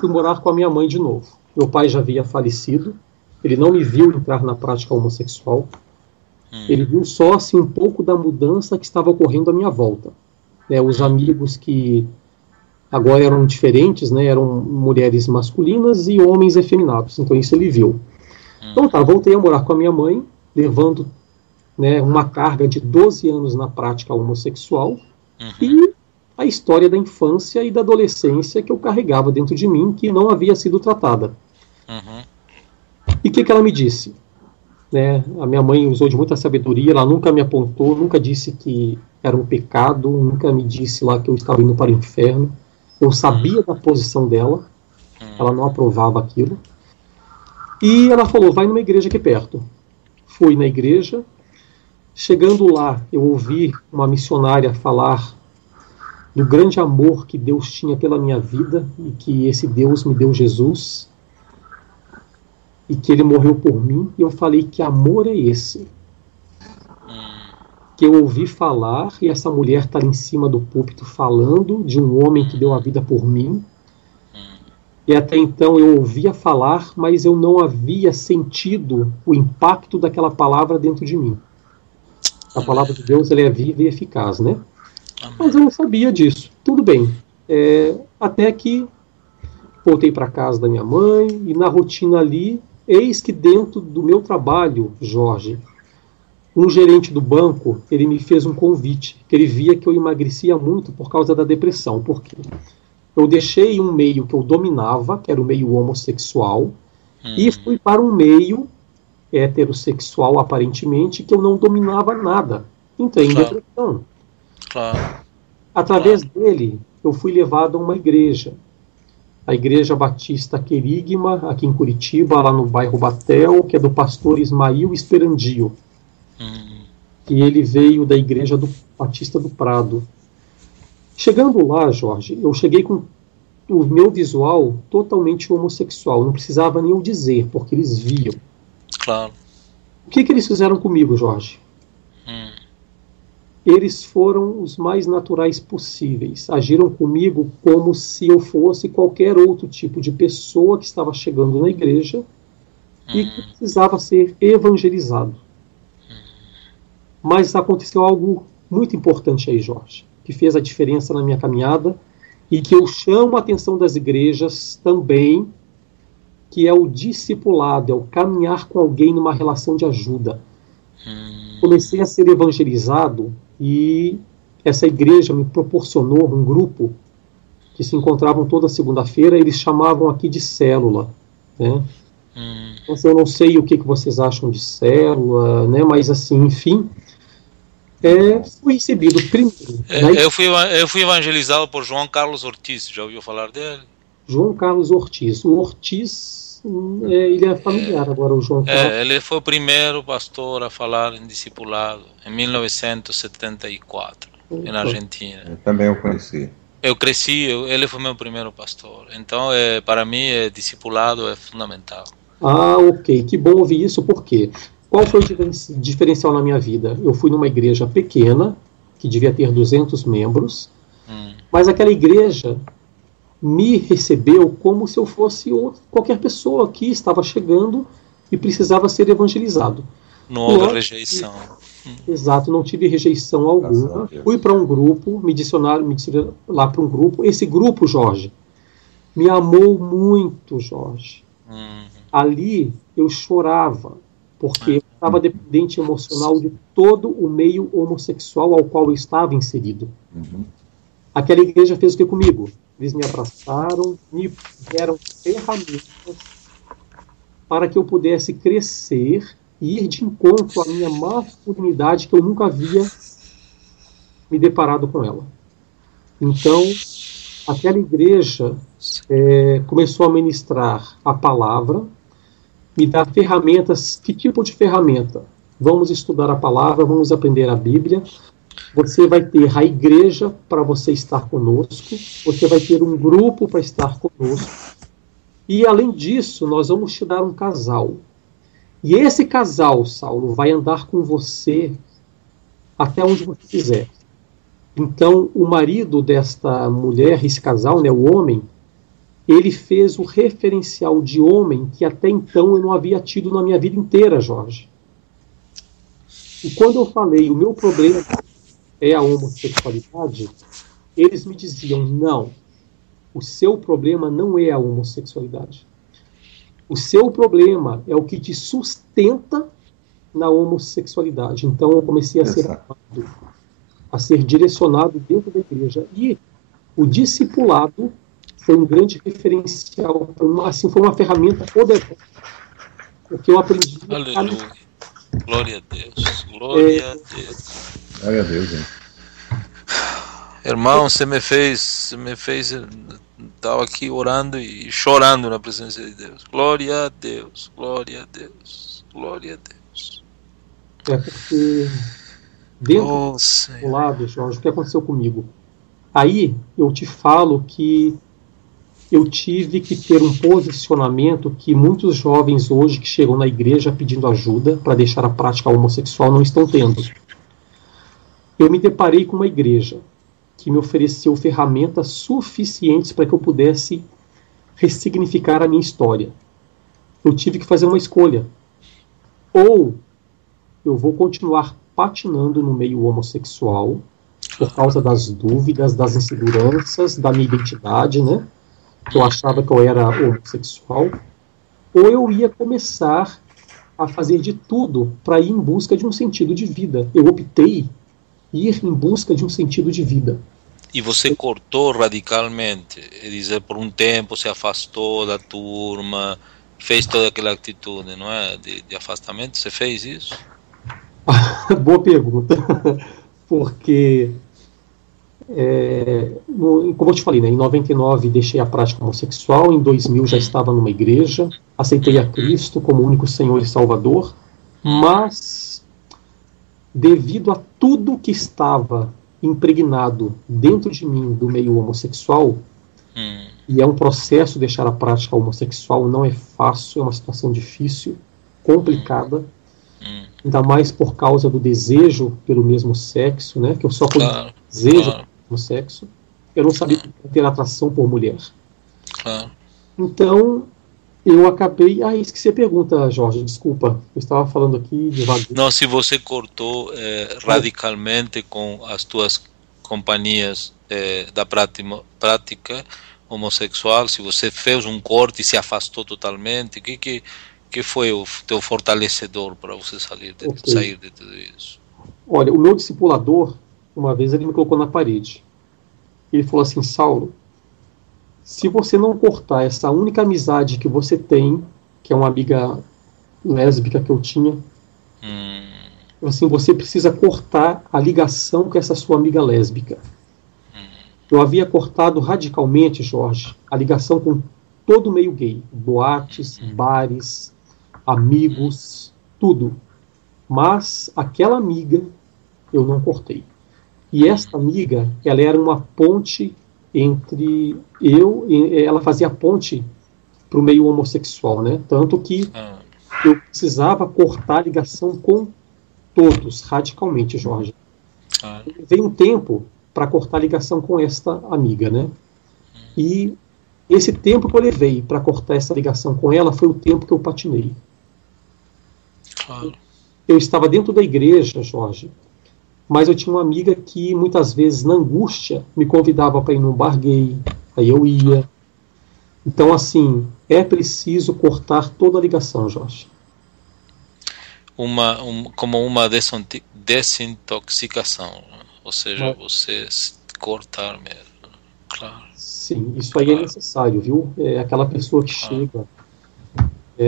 Fui morar com a minha mãe de novo. Meu pai já havia falecido, ele não me viu entrar na prática homossexual, ele viu só assim, um pouco da mudança que estava ocorrendo à minha volta. Os amigos que agora eram diferentes, né? Eram mulheres masculinas e homens efeminados. Então isso ele viu. Então tá, voltei a morar com a minha mãe, levando, né, uma carga de 12 anos na prática homossexual e a história da infância e da adolescência que eu carregava dentro de mim, que não havia sido tratada. E o que ela me disse? A minha mãe usou de muita sabedoria, ela nunca me apontou, nunca disse que era um pecado, nunca me disse lá que eu estava indo para o inferno. Eu sabia da posição dela, ela não aprovava aquilo. E ela falou, vai numa igreja aqui perto. Fui na igreja, chegando lá, eu ouvi uma missionária falar do grande amor que Deus tinha pela minha vida e que esse Deus me deu Jesus e que ele morreu por mim. E eu falei, que amor é esse? Que eu ouvi falar, e essa mulher está ali em cima do púlpito falando de um homem que deu a vida por mim. E até então eu ouvia falar, mas eu não havia sentido o impacto daquela palavra dentro de mim. A palavra de Deus, ela é viva e eficaz, né? Mas eu não sabia disso. Tudo bem. Até que voltei para casa da minha mãe, e na rotina ali, eis que dentro do meu trabalho, Jorge, um gerente do banco, ele me fez um convite, que ele via que eu emagrecia muito por causa da depressão. Por quê? Eu deixei um meio que eu dominava, que era o meio homossexual, e fui para um meio heterossexual, aparentemente, que eu não dominava nada. Entrei em depressão. Através dele, eu fui levado a uma igreja. A Igreja Batista Querigma, aqui em Curitiba, lá no bairro Batel, que é do pastor Ismael Esperandio. E ele veio da Igreja do Batista do Prado. Chegando lá, Jorge, eu cheguei com o meu visual totalmente homossexual. Não precisava nem eu dizer, porque eles viam. Claro. O que eles fizeram comigo, Jorge? Eles foram os mais naturais possíveis. Agiram comigo como se eu fosse qualquer outro tipo de pessoa que estava chegando na igreja e que precisava ser evangelizado. Mas aconteceu algo muito importante aí, Jorge, que fez a diferença na minha caminhada e que eu chamo a atenção das igrejas também, que é o discipulado, é o caminhar com alguém numa relação de ajuda. Comecei a ser evangelizado e essa igreja me proporcionou um grupo que se encontravam toda segunda-feira, eles chamavam aqui de célula, né? Então, eu não sei o que vocês acham de célula, né? Mas assim, enfim, fui recebido primeiro. Eu fui evangelizado por João Carlos Ortiz, já ouviu falar dele? João Carlos Ortiz. O Ortiz, ele é familiar agora, o João Carlos. Ele foi o primeiro pastor a falar em discipulado, em 1974, na Argentina. Eu também o conheci. Eu cresci, ele foi meu primeiro pastor. Então, para mim, discipulado é fundamental. Ah, ok. Que bom ouvir isso, por quê? Qual foi o diferencial na minha vida? Eu fui numa igreja pequena, que devia ter 200 membros, mas aquela igreja me recebeu como se eu fosse qualquer pessoa que estava chegando e precisava ser evangelizado. Não houve rejeição. Exato, não tive rejeição alguma. Fui para um grupo, me disseram lá para um grupo. Esse grupo, Jorge, me amou muito, Jorge. Ali eu chorava, porque eu estava dependente emocional de todo o meio homossexual ao qual eu estava inserido. Aquela igreja fez o que comigo? Eles me abraçaram, me deram ferramentas para que eu pudesse crescer e ir de encontro à minha masculinidade, que eu nunca havia me deparado com ela. Então, aquela igreja começou a ministrar a palavra, me dar ferramentas. Que tipo de ferramenta? Vamos estudar a palavra, vamos aprender a Bíblia. Você vai ter a igreja para você estar conosco, você vai ter um grupo para estar conosco, e além disso, nós vamos te dar um casal. E esse casal, Saulo, vai andar com você até onde você quiser. Então, o marido desta mulher, esse casal, né, o homem, ele fez o referencial de homem que até então eu não havia tido na minha vida inteira, Jorge. E quando eu falei, o meu problema é a homossexualidade, eles me diziam, não, o seu problema não é a homossexualidade. O seu problema é o que te sustenta na homossexualidade. Então eu comecei a ser amado, a ser direcionado dentro da igreja. E o discipulado foi um grande referencial, assim, foi uma ferramenta poderosa, porque eu aprendi... Aleluia. Glória a Deus. Glória a Deus. Glória a Deus, hein? Irmão, você me fez, estava aqui orando e chorando na presença de Deus. Glória a Deus, glória a Deus, glória a Deus. É porque dentro do lado, Jorge, o que aconteceu comigo? Aí eu te falo que eu tive que ter um posicionamento que muitos jovens hoje que chegam na igreja pedindo ajuda para deixar a prática homossexual não estão tendo. Eu me deparei com uma igreja que me ofereceu ferramentas suficientes para que eu pudesse ressignificar a minha história. Eu tive que fazer uma escolha. Ou eu vou continuar patinando no meio homossexual por causa das dúvidas, das inseguranças, da minha identidade, né? Eu achava que eu era homossexual. Ou eu ia começar a fazer de tudo para ir em busca de um sentido de vida. Eu optei ir em busca de um sentido de vida. E você cortou radicalmente, é dizer, por um tempo se afastou da turma, fez toda aquela atitude, não é, de afastamento, você fez isso? Boa pergunta, porque, como eu te falei, né, em 99 deixei a prática homossexual, em 2000 já estava numa igreja, aceitei a Cristo como único Senhor e Salvador, mas devido a tudo que estava impregnado dentro de mim do meio homossexual, e é um processo deixar a prática homossexual, não é fácil, é uma situação difícil, complicada, ainda mais por causa do desejo pelo mesmo sexo, né, que eu só desejo pelo mesmo sexo, eu não sabia ter atração por mulher. Então, eu acabei... esqueci a pergunta, Jorge, desculpa. Eu estava falando aqui devagar. Não, se você cortou radicalmente com as tuas companhias da prática homossexual, se você fez um corte e se afastou totalmente, o que foi o teu fortalecedor para você sair de tudo isso? Olha, o meu discipulador, uma vez ele me colocou na parede. Ele falou assim, Saulo, se você não cortar essa única amizade que você tem, que é uma amiga lésbica que eu tinha, assim, você precisa cortar a ligação com essa sua amiga lésbica. Eu havia cortado radicalmente, Jorge, a ligação com todo o meio gay, boates, bares, amigos, tudo. Mas aquela amiga eu não cortei. E esta amiga, ela era uma ponte entre ela fazia ponte para o meio homossexual, né? Tanto que eu precisava cortar a ligação com todos, radicalmente, Jorge. Veio um tempo para cortar a ligação com esta amiga, né? E esse tempo que eu levei para cortar essa ligação com ela foi o tempo que eu patinei. Eu estava dentro da igreja, Jorge, mas eu tinha uma amiga que muitas vezes, na angústia, me convidava para ir num bar gay, aí eu ia. Então, assim, é preciso cortar toda a ligação, Jorge. Como uma desintoxicação, ou seja, você cortar mesmo, claro. Sim, isso aí é necessário, viu? Aquela pessoa que chega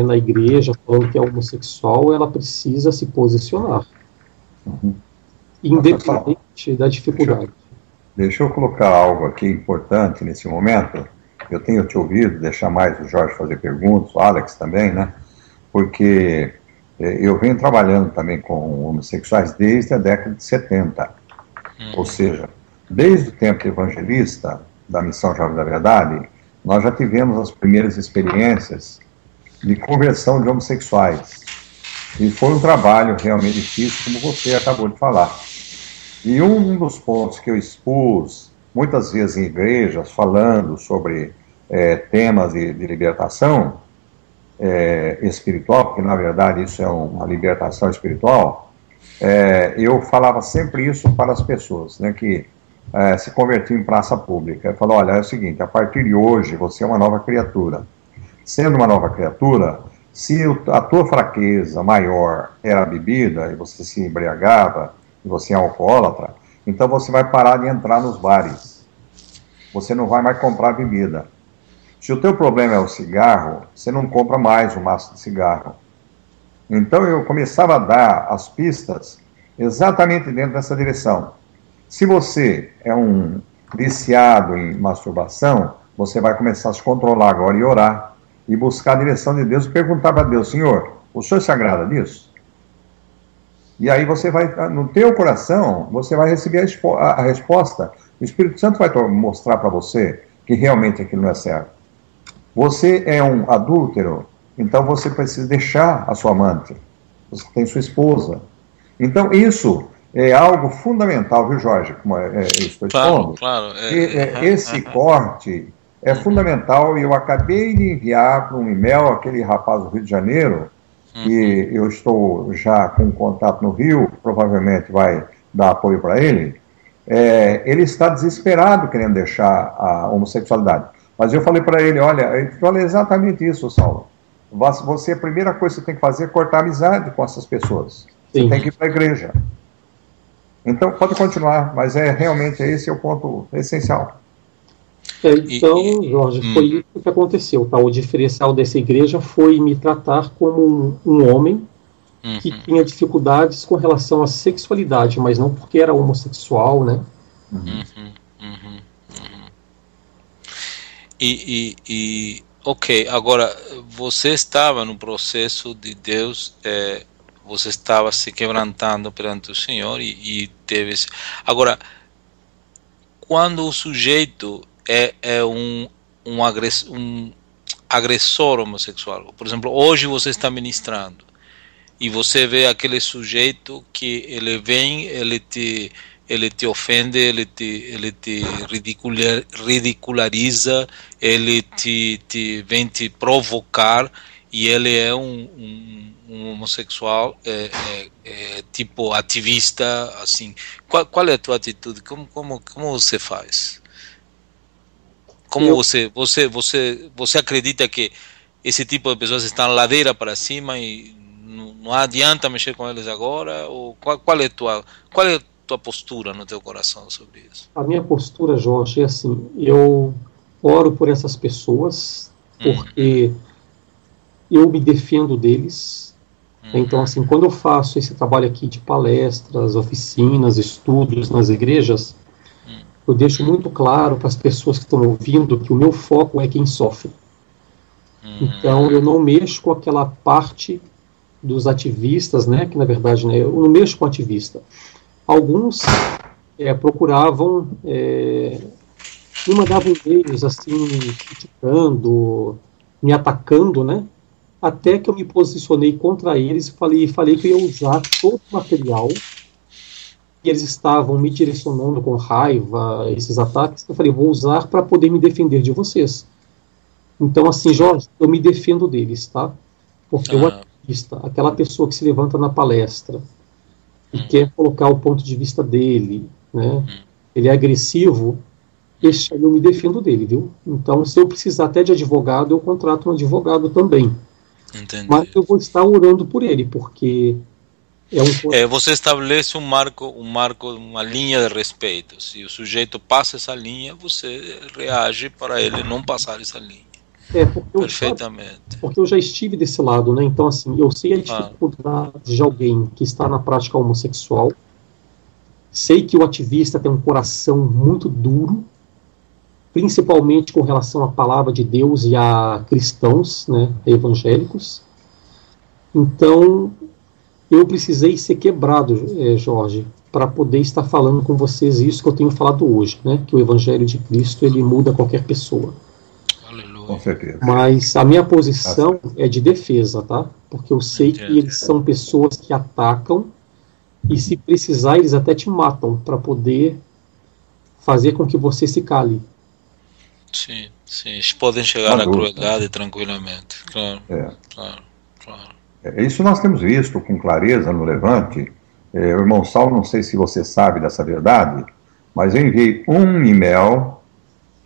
na igreja falando que é homossexual, ela precisa se posicionar, independente da dificuldade. Deixa eu colocar algo aqui importante nesse momento. Eu tenho te ouvido, deixar mais o Jorge fazer perguntas, o Alex também, né? Porque eu venho trabalhando também com homossexuais desde a década de 70. Ou seja, desde o tempo evangelista, da Missão Jovem da Verdade, nós já tivemos as primeiras experiências de conversão de homossexuais. E foi um trabalho realmente difícil, como você acabou de falar. E um dos pontos que eu expus, muitas vezes em igrejas, falando sobre temas de libertação espiritual, porque na verdade isso é uma libertação espiritual, eu falava sempre isso para as pessoas, né, que se convertiam em praça pública. Eu falo, olha, é o seguinte, a partir de hoje você é uma nova criatura. Sendo uma nova criatura, se a tua fraqueza maior era a bebida, e você se embriagava, e você é alcoólatra, então você vai parar de entrar nos bares. Você não vai mais comprar bebida. Se o teu problema é o cigarro, você não compra mais um maço de cigarro. Então eu começava a dar as pistas exatamente dentro dessa direção. Se você é um viciado em masturbação, você vai começar a se controlar agora e orar, e buscar a direção de Deus e perguntar para Deus, Senhor, o Senhor se agrada disso? E aí você vai, no teu coração, você vai receber a resposta. O Espírito Santo vai mostrar para você que realmente aquilo não é certo. Você é um adúltero, então você precisa deixar a sua amante. Você tem sua esposa. Então isso é algo fundamental, viu, Jorge? Como eu estou expondo. Claro. Esse corte é fundamental, e eu acabei de enviar para um e-mail aquele rapaz do Rio de Janeiro, que eu estou já com contato no Rio, provavelmente vai dar apoio para ele. Ele está desesperado querendo deixar a homossexualidade. Mas eu falei para ele, olha, eu falei exatamente isso, Saulo. Você, a primeira coisa que você tem que fazer é cortar amizade com essas pessoas. Você tem que ir para a igreja. Então, pode continuar, mas realmente esse é o ponto essencial. Então, Jorge, foi isso que aconteceu. Tá? O diferencial dessa igreja foi me tratar como um homem que tinha dificuldades com relação à sexualidade, mas não porque era homossexual, né? Ok, agora, você estava no processo de Deus, você estava se quebrantando perante o Senhor e teve... Agora, quando o sujeito é um agressor homossexual, por exemplo, hoje você está ministrando e você vê aquele sujeito que ele vem, ele te ofende, ele te ridiculariza, ele vem te provocar, e ele é um homossexual tipo ativista, assim. Qual é a tua atitude? Como você faz? Como você acredita que esse tipo de pessoas estão ladeira para cima e não adianta mexer com eles agora? Ou qual é a tua postura no teu coração sobre isso? A minha postura, Jorge, é assim, eu oro por essas pessoas porque eu me defendo deles. Então, assim, quando eu faço esse trabalho aqui de palestras, oficinas, estudos nas igrejas, eu deixo muito claro para as pessoas que estão ouvindo que o meu foco é quem sofre. Então, eu não mexo com aquela parte dos ativistas, né, que na verdade, né, eu não mexo com ativista. Alguns procuravam me mandavam e-mails assim, criticando, me atacando, né? Até que eu me posicionei contra eles e falei que eu ia usar todo o material que eles estavam me direcionando com raiva, esses ataques. Eu falei, vou usar para poder me defender de vocês. Então, assim, Jorge, eu me defendo deles, tá? Porque o ativista, aquela pessoa que se levanta na palestra e quer colocar o ponto de vista dele, né? Ele é agressivo, esse aí eu me defendo dele, viu? Então, se eu precisar até de advogado, eu contrato um advogado também. Entendi. Mas eu vou estar orando por ele, porque você estabelece um marco, uma linha de respeito. Se o sujeito passa essa linha, você reage para ele não passar essa linha. Perfeitamente. Porque eu já estive desse lado, né? Então, assim, eu sei a dificuldade de alguém que está na prática homossexual. Sei que o ativista tem um coração muito duro, principalmente com relação à palavra de Deus e a cristãos, né, evangélicos. Então, eu precisei ser quebrado, Jorge, para poder estar falando com vocês isso que eu tenho falado hoje, né, que o Evangelho de Cristo, ele muda qualquer pessoa. Aleluia. Com certeza. Mas a minha posição é de defesa, tá? Porque eu sei que eles são pessoas que atacam e, se precisar, eles até te matam para poder fazer com que você se cale. Sim, eles podem chegar à crueldade tranquilamente. Claro. Isso nós temos visto com clareza no Levante. O irmão Saulo, não sei se você sabe dessa verdade, mas eu enviei um e-mail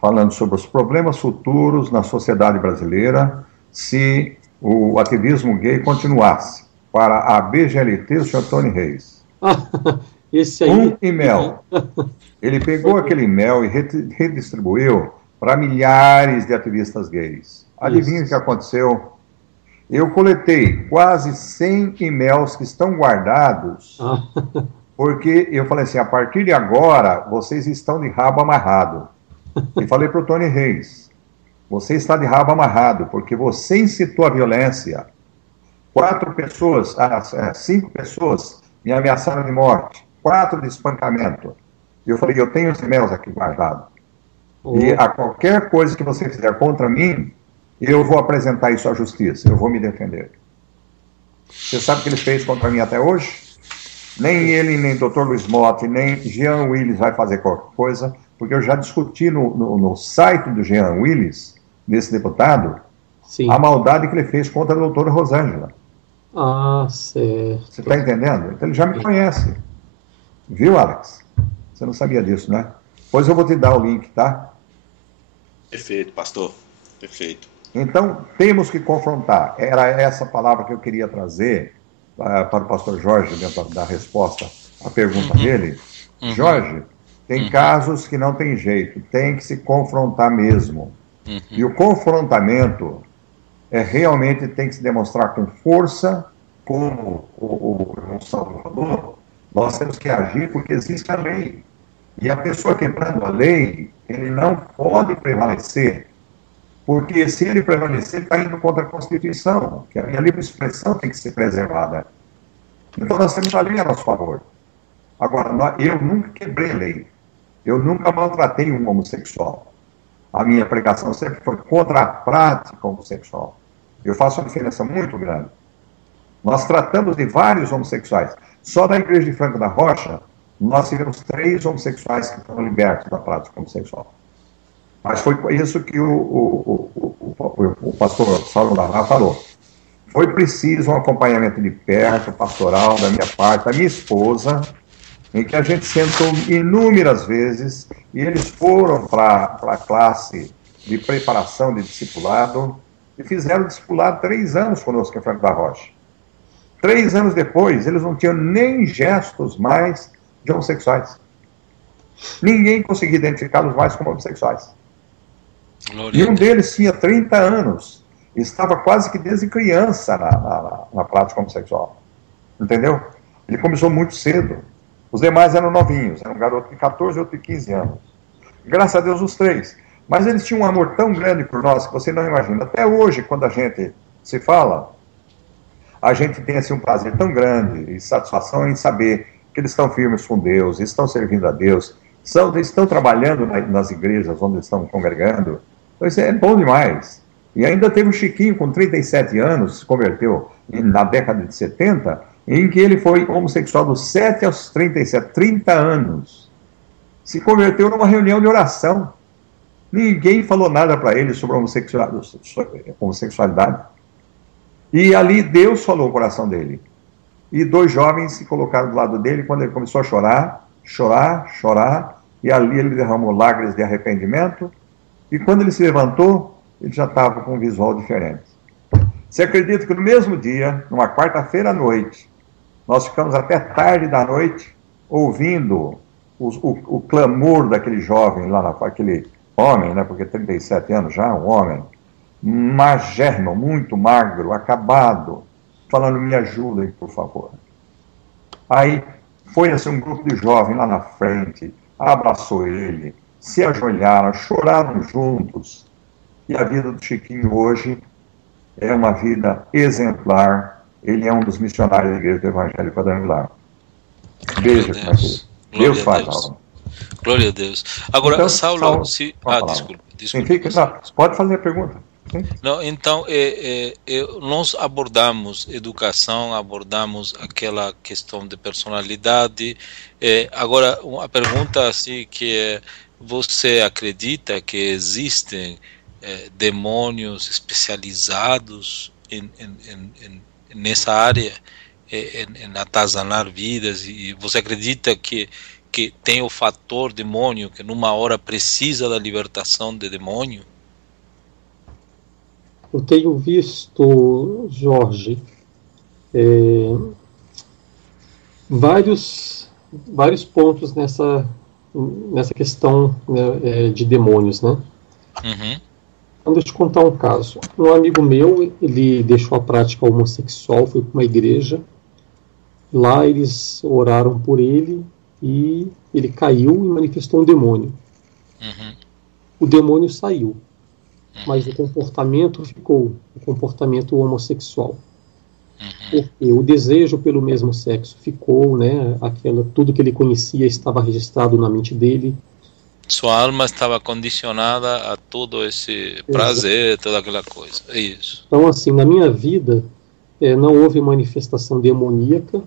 falando sobre os problemas futuros na sociedade brasileira se o ativismo gay continuasse, para a BGLT, o senhor Tony Reis. Esse aí... Um e-mail. Ele pegou aquele e-mail e redistribuiu para milhares de ativistas gays. Adivinha o que aconteceu? Eu coletei quase 100 e-mails que estão guardados, porque eu falei assim, a partir de agora, vocês estão de rabo amarrado. E falei para o Tony Reis, você está de rabo amarrado, porque você incitou a violência. 5 pessoas me ameaçaram de morte, 4 de espancamento. E eu falei, eu tenho os e-mails aqui guardados. E a qualquer coisa que você fizer contra mim, eu vou apresentar isso à justiça, eu vou me defender. Você sabe o que ele fez contra mim até hoje? Nem ele, nem o Dr. Luiz Motti, nem Jean Willis vai fazer qualquer coisa, porque eu já discuti no site do Jean Willis, desse deputado, a maldade que ele fez contra a doutora Rosângela. Certo. Você está entendendo? Então ele já me conhece. Viu, Alex? Você não sabia disso, né? Pois eu vou te dar o link, tá? Perfeito, pastor. Perfeito. Então, temos que confrontar. Era essa palavra que eu queria trazer para o pastor Jorge, dentro da resposta à pergunta dele. Jorge, tem casos que não tem jeito, tem que se confrontar mesmo. E o confrontamento realmente tem que se demonstrar com força, como o irmão Saulo falou, nós temos que agir porque existe a lei. E a pessoa quebrando a lei, ele não pode prevalecer. Porque se ele prevalecer, ele está indo contra a Constituição, que a minha livre expressão tem que ser preservada. Então nós temos a lei a nosso favor. Agora, eu nunca quebrei a lei. Eu nunca maltratei um homossexual. A minha pregação sempre foi contra a prática homossexual. Eu faço uma diferença muito grande. Nós tratamos de vários homossexuais. Só da Igreja de Franco da Rocha, nós tivemos 3 homossexuais que foram libertos da prática homossexual. Mas foi isso que o pastor Saulo Davá falou. Foi preciso um acompanhamento de perto, pastoral, da minha parte, da minha esposa, em que a gente sentou inúmeras vezes, e eles foram para a classe de preparação de discipulado, e fizeram discipulado 3 anos conosco em Franco da Rocha. 3 anos depois, eles não tinham nem gestos mais de homossexuais. Ninguém conseguia identificá-los mais como homossexuais. E um deles tinha 30 anos, estava quase que desde criança na prática homossexual. Entendeu? Ele começou muito cedo. Os demais eram novinhos, era um garoto de 14 e outro de 15 anos. Graças a Deus os 3. Mas eles tinham um amor tão grande por nós que você não imagina. Até hoje, quando a gente se fala, a gente tem assim, um prazer tão grande e satisfação em saber que eles estão firmes com Deus, estão servindo a Deus, estão trabalhando nas igrejas onde estão congregando. Então isso é bom demais. E ainda teve o Chiquinho, com 37 anos, se converteu na década de 70, em que ele foi homossexual dos 7 aos 37, 30 anos. Se converteu numa reunião de oração. Ninguém falou nada para ele sobre homossexualidade. E ali Deus falou o coração dele. E 2 jovens se colocaram do lado dele quando ele começou a chorar, e ali ele derramou lágrimas de arrependimento, e quando ele se levantou, ele já estava com um visual diferente. Você acredita que no mesmo dia, numa quarta-feira à noite, nós ficamos até tarde da noite ouvindo o clamor daquele jovem lá, aquele homem, né, porque 37 anos já, um homem, magérrimo, muito magro, acabado, falando, me ajudem, por favor. Aí foi assim um grupo de jovens lá na frente, abraçou ele, se ajoelharam, choraram juntos. E a vida do Chiquinho hoje é uma vida exemplar. Ele é um dos missionários da Igreja do Evangelho Quadrangular. Veja como é que Deus faz algo. Glória a Deus. Agora, então, Saulo, desculpa. Pode fazer a pergunta. Não, então, nós abordamos educação, abordamos aquela questão de personalidade. Agora, uma pergunta assim que você acredita que existem demônios especializados nessa área, em atazanar vidas, e você acredita que tem o fator demônio, que numa hora precisa da libertação de demônio? Eu tenho visto, Jorge, vários pontos nessa questão, né, de demônios, né? Uhum. Então, deixa eu te contar um caso. Um amigo meu, ele deixou a prática homossexual, foi para uma igreja. Lá eles oraram por ele e ele caiu e manifestou um demônio. Uhum. O demônio saiu, mas o comportamento ficou, o comportamento homossexual. Porque o desejo pelo mesmo sexo ficou, né? Tudo que ele conhecia estava registrado na mente dele. Sua alma estava condicionada a todo esse prazer, toda aquela coisa. É isso. Então, assim, na minha vida, não houve manifestação demoníaca.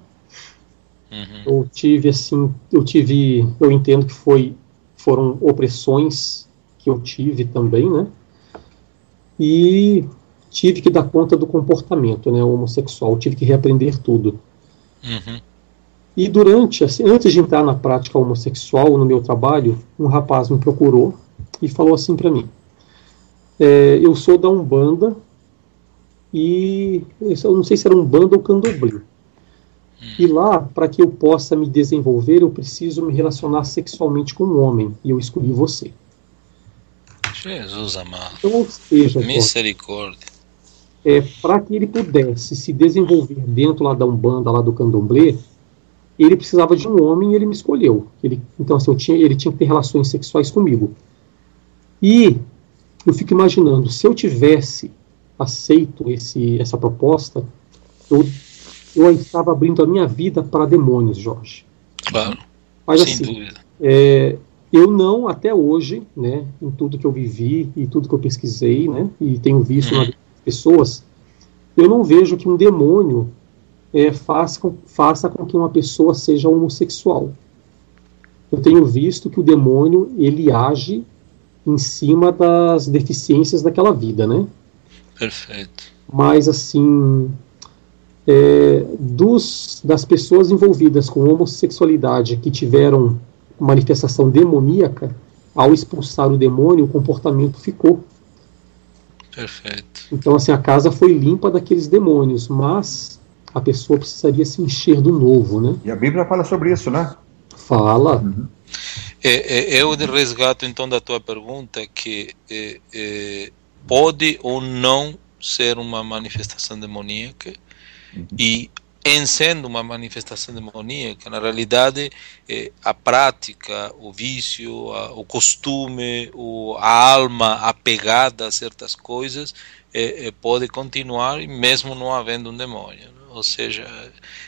Eu entendo que foram opressões que eu tive também, né? E tive que dar conta do comportamento, né, homossexual, tive que reaprender tudo. E antes de entrar na prática homossexual no meu trabalho, um rapaz me procurou e falou assim para mim: eu sou da Umbanda e eu não sei se era Umbanda ou Candomblé. E lá, para que eu possa me desenvolver, eu preciso me relacionar sexualmente com um homem, e eu escolhi você. Jesus amado. Então, ou seja, misericórdia. Para que ele pudesse se desenvolver dentro lá da Umbanda, lá do Candomblé, ele precisava de um homem e ele me escolheu. Então, assim, ele tinha que ter relações sexuais comigo. E eu fico imaginando, se eu tivesse aceito essa proposta, eu estava abrindo a minha vida para demônios, Jorge. Claro, mas, sem assim, dúvida. Eu não, até hoje, né, em tudo que eu vivi e tudo que eu pesquisei, né, e tenho visto nas pessoas, eu não vejo que um demônio faça com que uma pessoa seja homossexual. Eu tenho visto que o demônio, ele age em cima das deficiências daquela vida, né? Perfeito. Mas, assim, das pessoas envolvidas com homossexualidade que tiveram manifestação demoníaca, ao expulsar o demônio, o comportamento ficou. Perfeito. Então, assim, a casa foi limpa daqueles demônios, mas a pessoa precisaria se encher do novo, né? E a Bíblia fala sobre isso, né? Fala. Eu resgato, então, da tua pergunta que pode ou não ser uma manifestação demoníaca, e em sendo uma manifestação demoníaca, na realidade, a prática, o vício, o costume, a alma apegada a certas coisas, pode continuar mesmo não havendo um demônio. Né? Ou seja,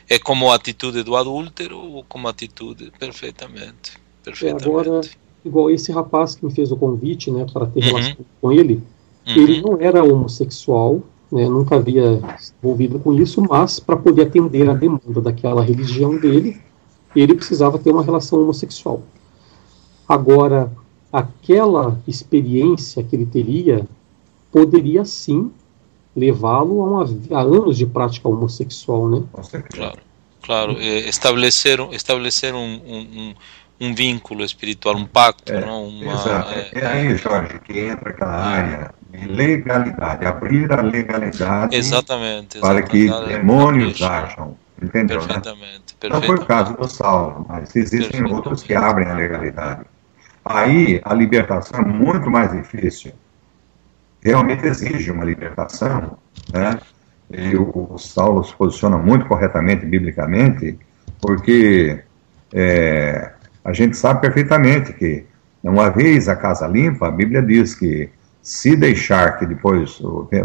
é como a atitude do adúltero ou como a atitude, perfeitamente. perfeitamente. Agora, igual esse rapaz que me fez o convite, né, para ter relação com ele, ele não era homossexual, né, nunca havia se envolvido com isso, mas para poder atender a demanda daquela religião dele, ele precisava ter uma relação homossexual. Agora, aquela experiência que ele teria poderia sim levá-lo a anos de prática homossexual, né? Claro. Estabelecer um vínculo espiritual, um pacto, não? Exato. É aí, Jorge, que entra aquela área de legalidade, abrir a legalidade para que demônios ajam. Entendeu? Perfeitamente. Não foi o caso do Saulo, mas existem outros que abrem a legalidade. Aí a libertação é muito mais difícil. Realmente exige uma libertação, né? E o Saulo se posiciona muito corretamente, biblicamente, porque a gente sabe perfeitamente que, uma vez a casa limpa, a Bíblia diz que se deixar que depois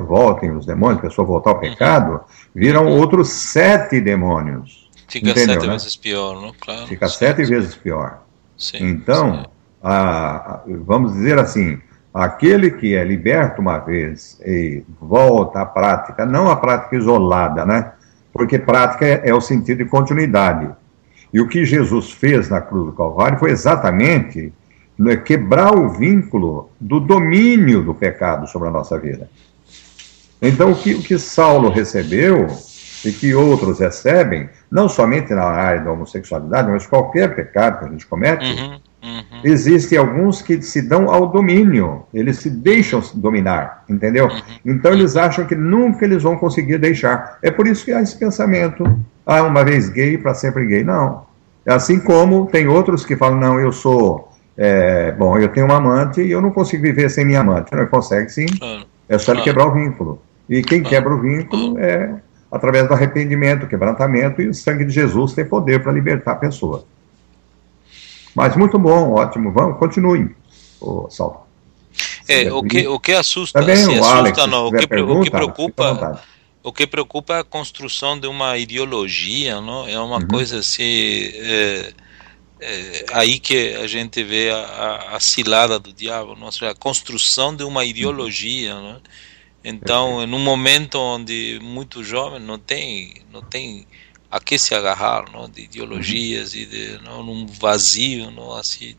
voltem os demônios, a pessoa voltar ao pecado, viram outros 7 demônios. Fica 7 vezes pior, não? Claro. Fica 7 vezes pior. Então, vamos dizer assim, aquele que é liberto uma vez e volta à prática, não a prática isolada, né? Porque prática é o sentido de continuidade. E o que Jesus fez na cruz do Calvário foi exatamente quebrar o vínculo do domínio do pecado sobre a nossa vida. Então, o que Saulo recebeu e que outros recebem, não somente na área da homossexualidade, mas qualquer pecado que a gente comete, existem alguns que se dão ao domínio, eles se deixam dominar, entendeu? Então eles acham que nunca eles vão conseguir deixar. É por isso que há esse pensamento, uma vez gay, para sempre gay. Não. Assim como tem outros que falam, não, eu sou, eu tenho uma amante e eu não consigo viver sem minha amante. Não consegue sim, é só ele quebrar o vínculo. E quem quebra o vínculo é através do arrependimento, quebrantamento, e o sangue de Jesus tem poder para libertar a pessoa. Mas muito bom, ótimo. Vamos, continue, Saulo. O que assusta, também se o assusta Alex, não. O que preocupa é a construção de uma ideologia, não? É uma coisa assim, aí que a gente vê a cilada do diabo, não? A construção de uma ideologia, não? Então, num momento onde muito jovem não tem a que se agarrar, não? De ideologias e num vazio, não? Assim,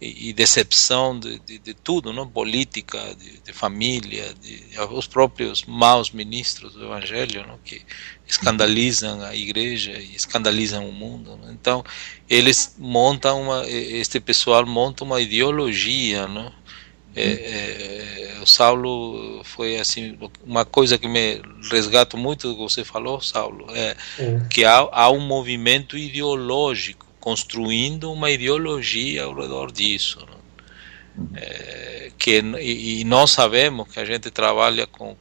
e decepção de tudo, não? Política, de família, os próprios maus ministros do Evangelho, não? Que escandalizam a igreja e escandalizam o mundo, não? Então eles este pessoal monta uma ideologia, não? O Saulo foi assim, uma coisa que me resgata muito do que você falou, Saulo, que há um movimento ideológico construindo uma ideologia ao redor disso, e nós sabemos que a gente trabalha com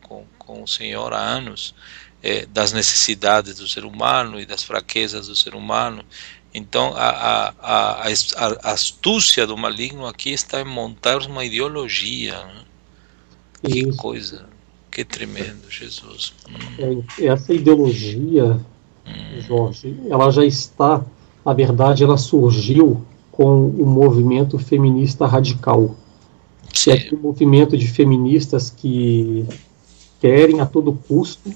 o Senhor há anos, das necessidades do ser humano e das fraquezas do ser humano. Então a astúcia do maligno aqui está em montar uma ideologia, né? Que coisa, que tremendo, Jesus. Essa ideologia, Jorge, ela já está, na verdade, ela surgiu com o movimento feminista radical, que é aquele movimento de feministas que querem a todo custo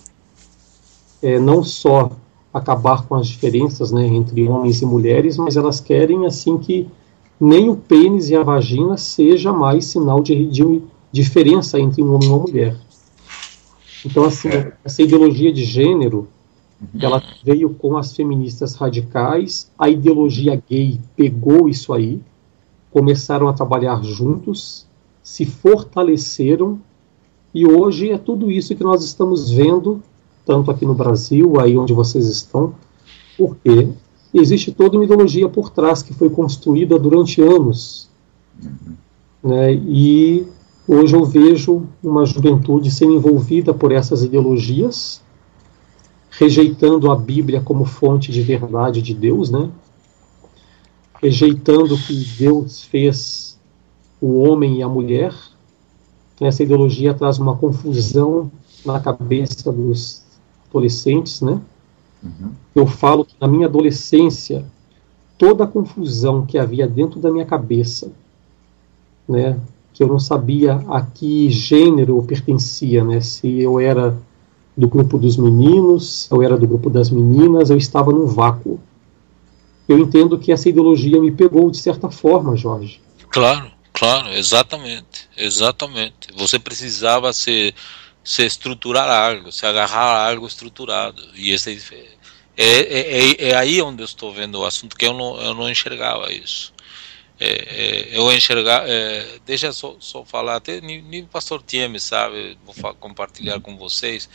não só acabar com as diferenças, né, entre homens e mulheres, mas elas querem assim que nem o pênis e a vagina seja mais sinal de diferença entre um homem e uma mulher. Então, assim, essa ideologia de gênero, ela veio com as feministas radicais, a ideologia gay pegou isso aí, começaram a trabalhar juntos, se fortaleceram, e hoje é tudo isso que nós estamos vendo, tanto aqui no Brasil, aí onde vocês estão, porque existe toda uma ideologia por trás que foi construída durante anos, né? E hoje eu vejo uma juventude sendo envolvida por essas ideologias, rejeitando a Bíblia como fonte de verdade de Deus, né? Rejeitando que Deus fez o homem e a mulher. Essa ideologia traz uma confusão na cabeça dos adolescentes, né? Eu falo que na minha adolescência toda a confusão que havia dentro da minha cabeça, né? Que eu não sabia a que gênero eu pertencia, né? Se eu era do grupo dos meninos, eu era do grupo das meninas, eu estava num vácuo. Eu entendo que essa ideologia me pegou de certa forma, Jorge. Claro, claro, exatamente, exatamente. Você precisava se estruturar algo, se agarrar a algo estruturado. E esse é aí onde eu estou vendo o assunto, que eu não enxergava isso. Eu enxergar, deixa só falar, até nem o pastor Tieme sabe, vou compartilhar com vocês.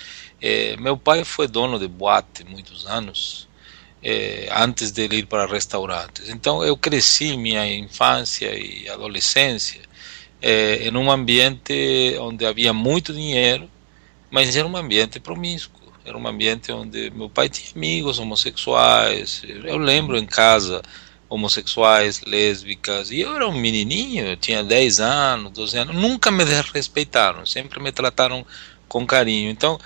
Meu pai foi dono de boate muitos anos, antes de ir para restaurantes. Então eu cresci minha infância e adolescência em um ambiente onde havia muito dinheiro, mas era um ambiente promíscuo. Era um ambiente onde meu pai tinha amigos homossexuais. Eu lembro em casa homossexuais, lésbicas, e eu era um menininho, eu tinha 10 anos, 12 anos, nunca me desrespeitaram, sempre me trataram com carinho. Então,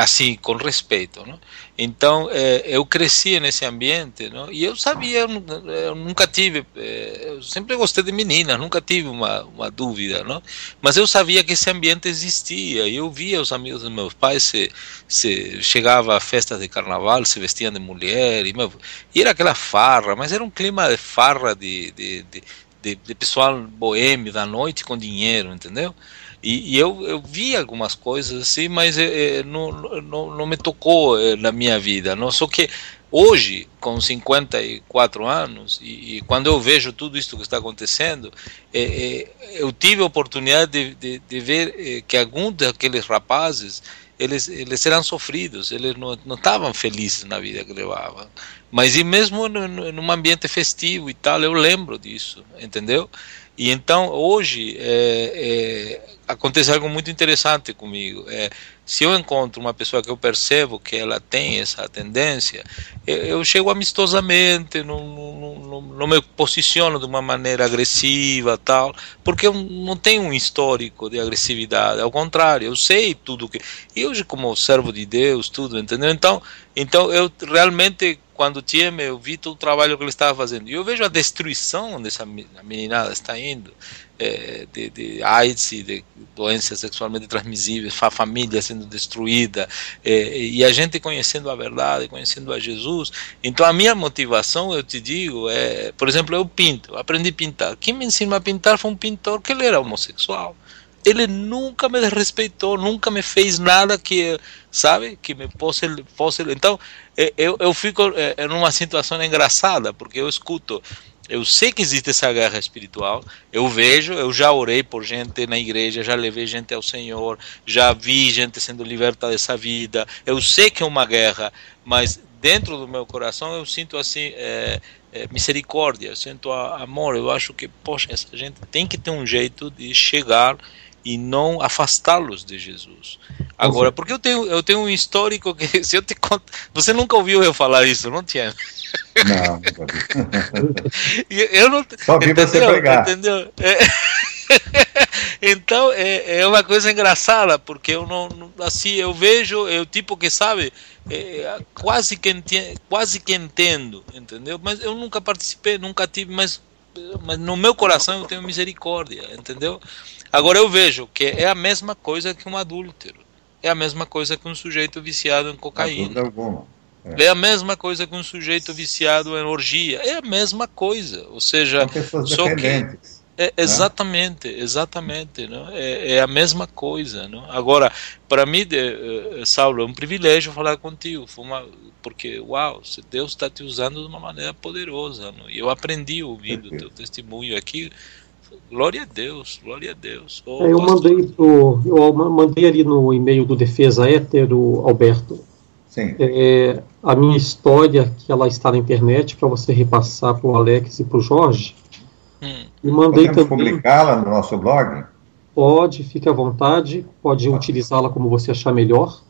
assim, com respeito, não? Então, eu cresci nesse ambiente, não? E eu sabia, eu nunca tive, eu sempre gostei de meninas, nunca tive uma dúvida, não? Mas eu sabia que esse ambiente existia, e eu via os amigos dos meus pais, se chegava a festas de carnaval, se vestiam de mulher, e era aquela farra, mas era um clima de farra de pessoal boêmio da noite com dinheiro, entendeu? E eu vi algumas coisas assim, mas não me tocou na minha vida. Não? Só que hoje, com 54 anos, e quando eu vejo tudo isso que está acontecendo, eu tive a oportunidade de ver que alguns daqueles rapazes, eles eram sofridos, eles não estavam felizes na vida que levavam. Mas e mesmo num ambiente festivo e tal, eu lembro disso, entendeu? E então hoje acontece algo muito interessante comigo. Se eu encontro uma pessoa que eu percebo que ela tem essa tendência, eu chego amistosamente, não me posiciono de uma maneira agressiva, tal, porque eu não tenho um histórico de agressividade. Ao contrário, eu sei tudo que. E hoje, como servo de Deus, tudo, entendeu? Então eu realmente, quando tinha, eu vi todo o trabalho que ele estava fazendo. E eu vejo a destruição onde essa meninada está indo, de AIDS e de doenças sexualmente transmissíveis, a família sendo destruída, e a gente conhecendo a verdade, conhecendo a Jesus. Então a minha motivação, eu te digo, por exemplo, eu pinto, aprendi a pintar. Quem me ensinou a pintar foi um pintor que ele era homossexual. Ele nunca me desrespeitou, nunca me fez nada que, sabe, que me fosse. Então, eu fico numa situação engraçada, porque eu escuto, eu sei que existe essa guerra espiritual, eu vejo, eu já orei por gente na igreja, já levei gente ao Senhor, já vi gente sendo liberta dessa vida, eu sei que é uma guerra, mas dentro do meu coração eu sinto assim, misericórdia, eu sinto amor, eu acho que, poxa, essa gente tem que ter um jeito de chegar e não afastá-los de Jesus. Agora, porque eu tenho um histórico que, se eu te conto, você nunca ouviu eu falar isso, não tinha? Não, nunca vi. Eu não, só vi você pregar. Entendeu? Então, é uma coisa engraçada, porque eu não assim, eu vejo, eu tipo que sabe, quase que entendo, entendeu? Mas eu nunca participei, nunca tive, mas no meu coração eu tenho misericórdia, entendeu? Agora eu vejo que é a mesma coisa que um adúltero, é a mesma coisa que um sujeito viciado em cocaína, é a mesma coisa que um sujeito viciado em orgia, é a mesma coisa, ou seja, são pessoas só dependentes. Exatamente, não? É a mesma coisa, não? Agora, para mim, Saulo, é um privilégio falar contigo, porque, uau, Deus está te usando de uma maneira poderosa, não? E eu aprendi ouvindo o teu testemunho aqui. Glória a Deus, glória a Deus. Eu mandei ali no e-mail do Defesa Hétero, Alberto, Sim. A minha história, que ela está na internet, para você repassar para o Alex e para o Jorge. E mandei Podemos também publicá-la no nosso blog? Pode, fique à vontade, pode utilizá-la como você achar melhor.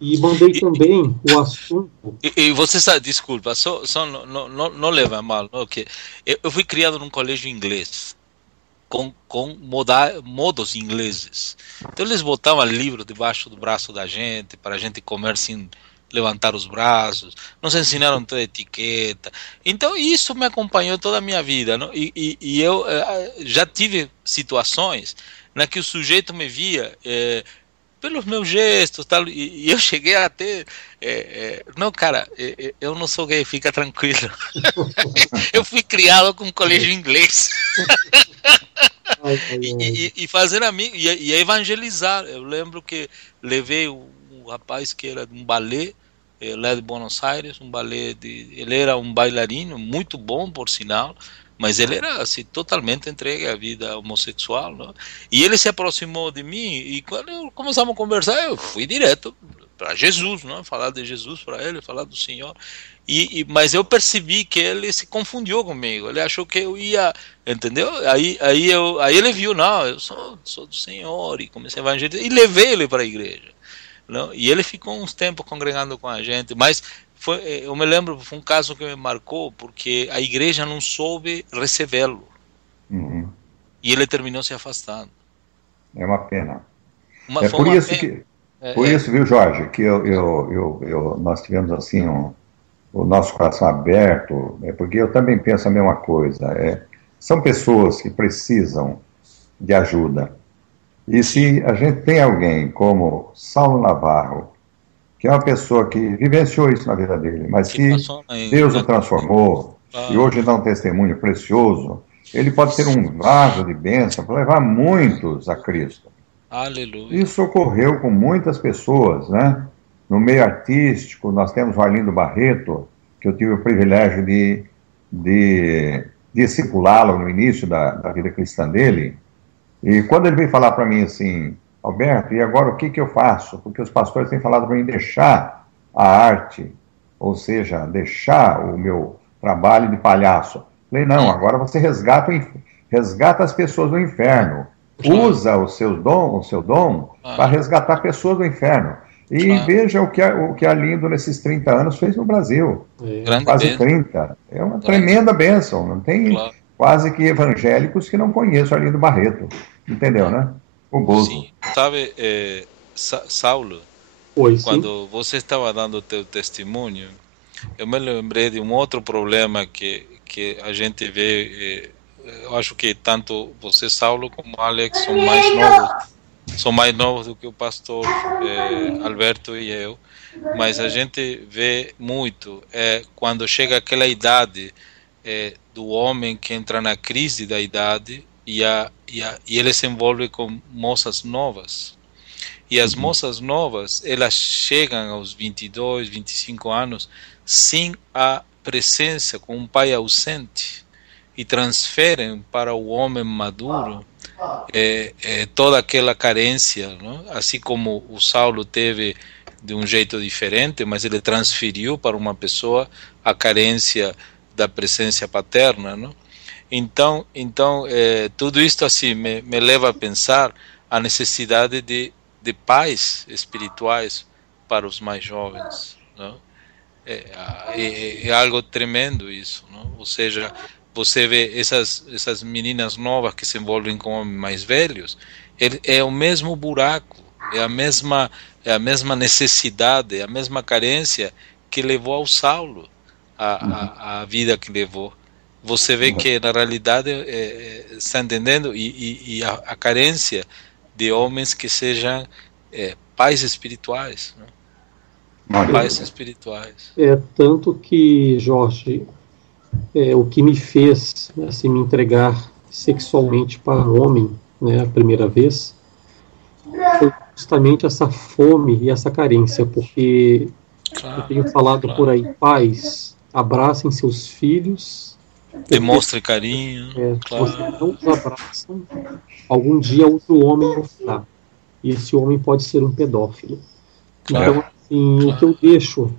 E mandei também o assunto. E você sabe, desculpa, só não leva mal, não, que eu fui criado num colégio inglês, com modos ingleses. Então eles botavam livro debaixo do braço da gente, para a gente comer levantar os braços, nos ensinaram toda a etiqueta. Então isso me acompanhou toda a minha vida, não? E eu já tive situações na que o sujeito me via pelos meus gestos, tal, e eu cheguei a ter não, cara, eu não sou gay, fica tranquilo. Eu fui criado com um colégio inglês. E fazer amigos, e evangelizar. Eu lembro que levei um rapaz que era de um balé lá de Buenos Aires, ele era um bailarino muito bom, por sinal, mas ele era assim, totalmente entregue à vida homossexual, não? E ele se aproximou de mim, e quando começamos a conversar, eu fui direto para Jesus, não? Falar de Jesus para ele, falar do Senhor. Mas eu percebi que ele se confundiu comigo, ele achou que eu ia, entendeu? Aí ele viu, não, eu sou do Senhor, e comecei a evangelizar, e levei ele para a igreja, não? E ele ficou uns tempos congregando com a gente, mas eu me lembro, foi um caso que me marcou, porque a igreja não soube recebê-lo. Uhum. E ele terminou se afastando. É uma pena. Por isso, viu, Jorge, que nós tivemos assim o nosso coração aberto, porque eu também penso a mesma coisa. São pessoas que precisam de ajuda. E se a gente tem alguém como Saulo Navarro, que é uma pessoa que vivenciou isso na vida dele, mas que Deus o transformou, e hoje dá um testemunho precioso, ele pode ser um vaso de bênção para levar muitos a Cristo. Aleluia. Isso ocorreu com muitas pessoas, né? No meio artístico, nós temos o Arlindo Barreto, que eu tive o privilégio de discipulá-lo no início da vida cristã dele, e quando ele veio falar para mim assim, Alberto, e agora o que eu faço? Porque os pastores têm falado para mim deixar a arte, ou seja, deixar o meu trabalho de palhaço. Falei, não, agora você resgata as pessoas do inferno. Usa o seu dom para resgatar pessoas do inferno. E veja o que a Lindo, nesses 30 anos, fez no Brasil. Quase 30. É uma tremenda bênção. Não tem quase que evangélicos que não conheçam a Lindo Barreto. Entendeu, né? O Bozo. Sim. Sabe, Saulo, quando você estava dando o teu testemunho, eu me lembrei de um outro problema que a gente vê. Eu acho que tanto você, Saulo, como Alex são mais novos do que o pastor Alberto e eu, mas a gente vê muito quando chega aquela idade do homem que entra na crise da idade e ele se envolve com moças novas. E as moças novas, elas chegam aos 22, 25 anos sem a presença, com um pai ausente, e transferem para o homem maduro toda aquela carência, não? Assim como o Saulo teve de um jeito diferente, mas ele transferiu para uma pessoa a carência da presença paterna, não? Então tudo isto assim me leva a pensar a necessidade de pais espirituais para os mais jovens, não? É algo tremendo isso, não? Ou seja, você vê essas meninas novas que se envolvem com homens mais velhos, é o mesmo buraco, é a mesma necessidade, é a mesma carência que levou ao Saulo a vida que levou. Você vê que na realidade está entendendo, e a carência de homens que sejam pais espirituais, né? Pais espirituais. Tanto que, Jorge, o que me fez assim, me entregar sexualmente para um homem, né, a primeira vez, foi justamente essa fome e essa carência, porque eu tenho falado por aí, pais, abracem seus filhos, demonstre carinho, se vocês não os abraçam, algum dia outro homem vai estar, e esse homem pode ser um pedófilo. Então, assim, o que eu deixo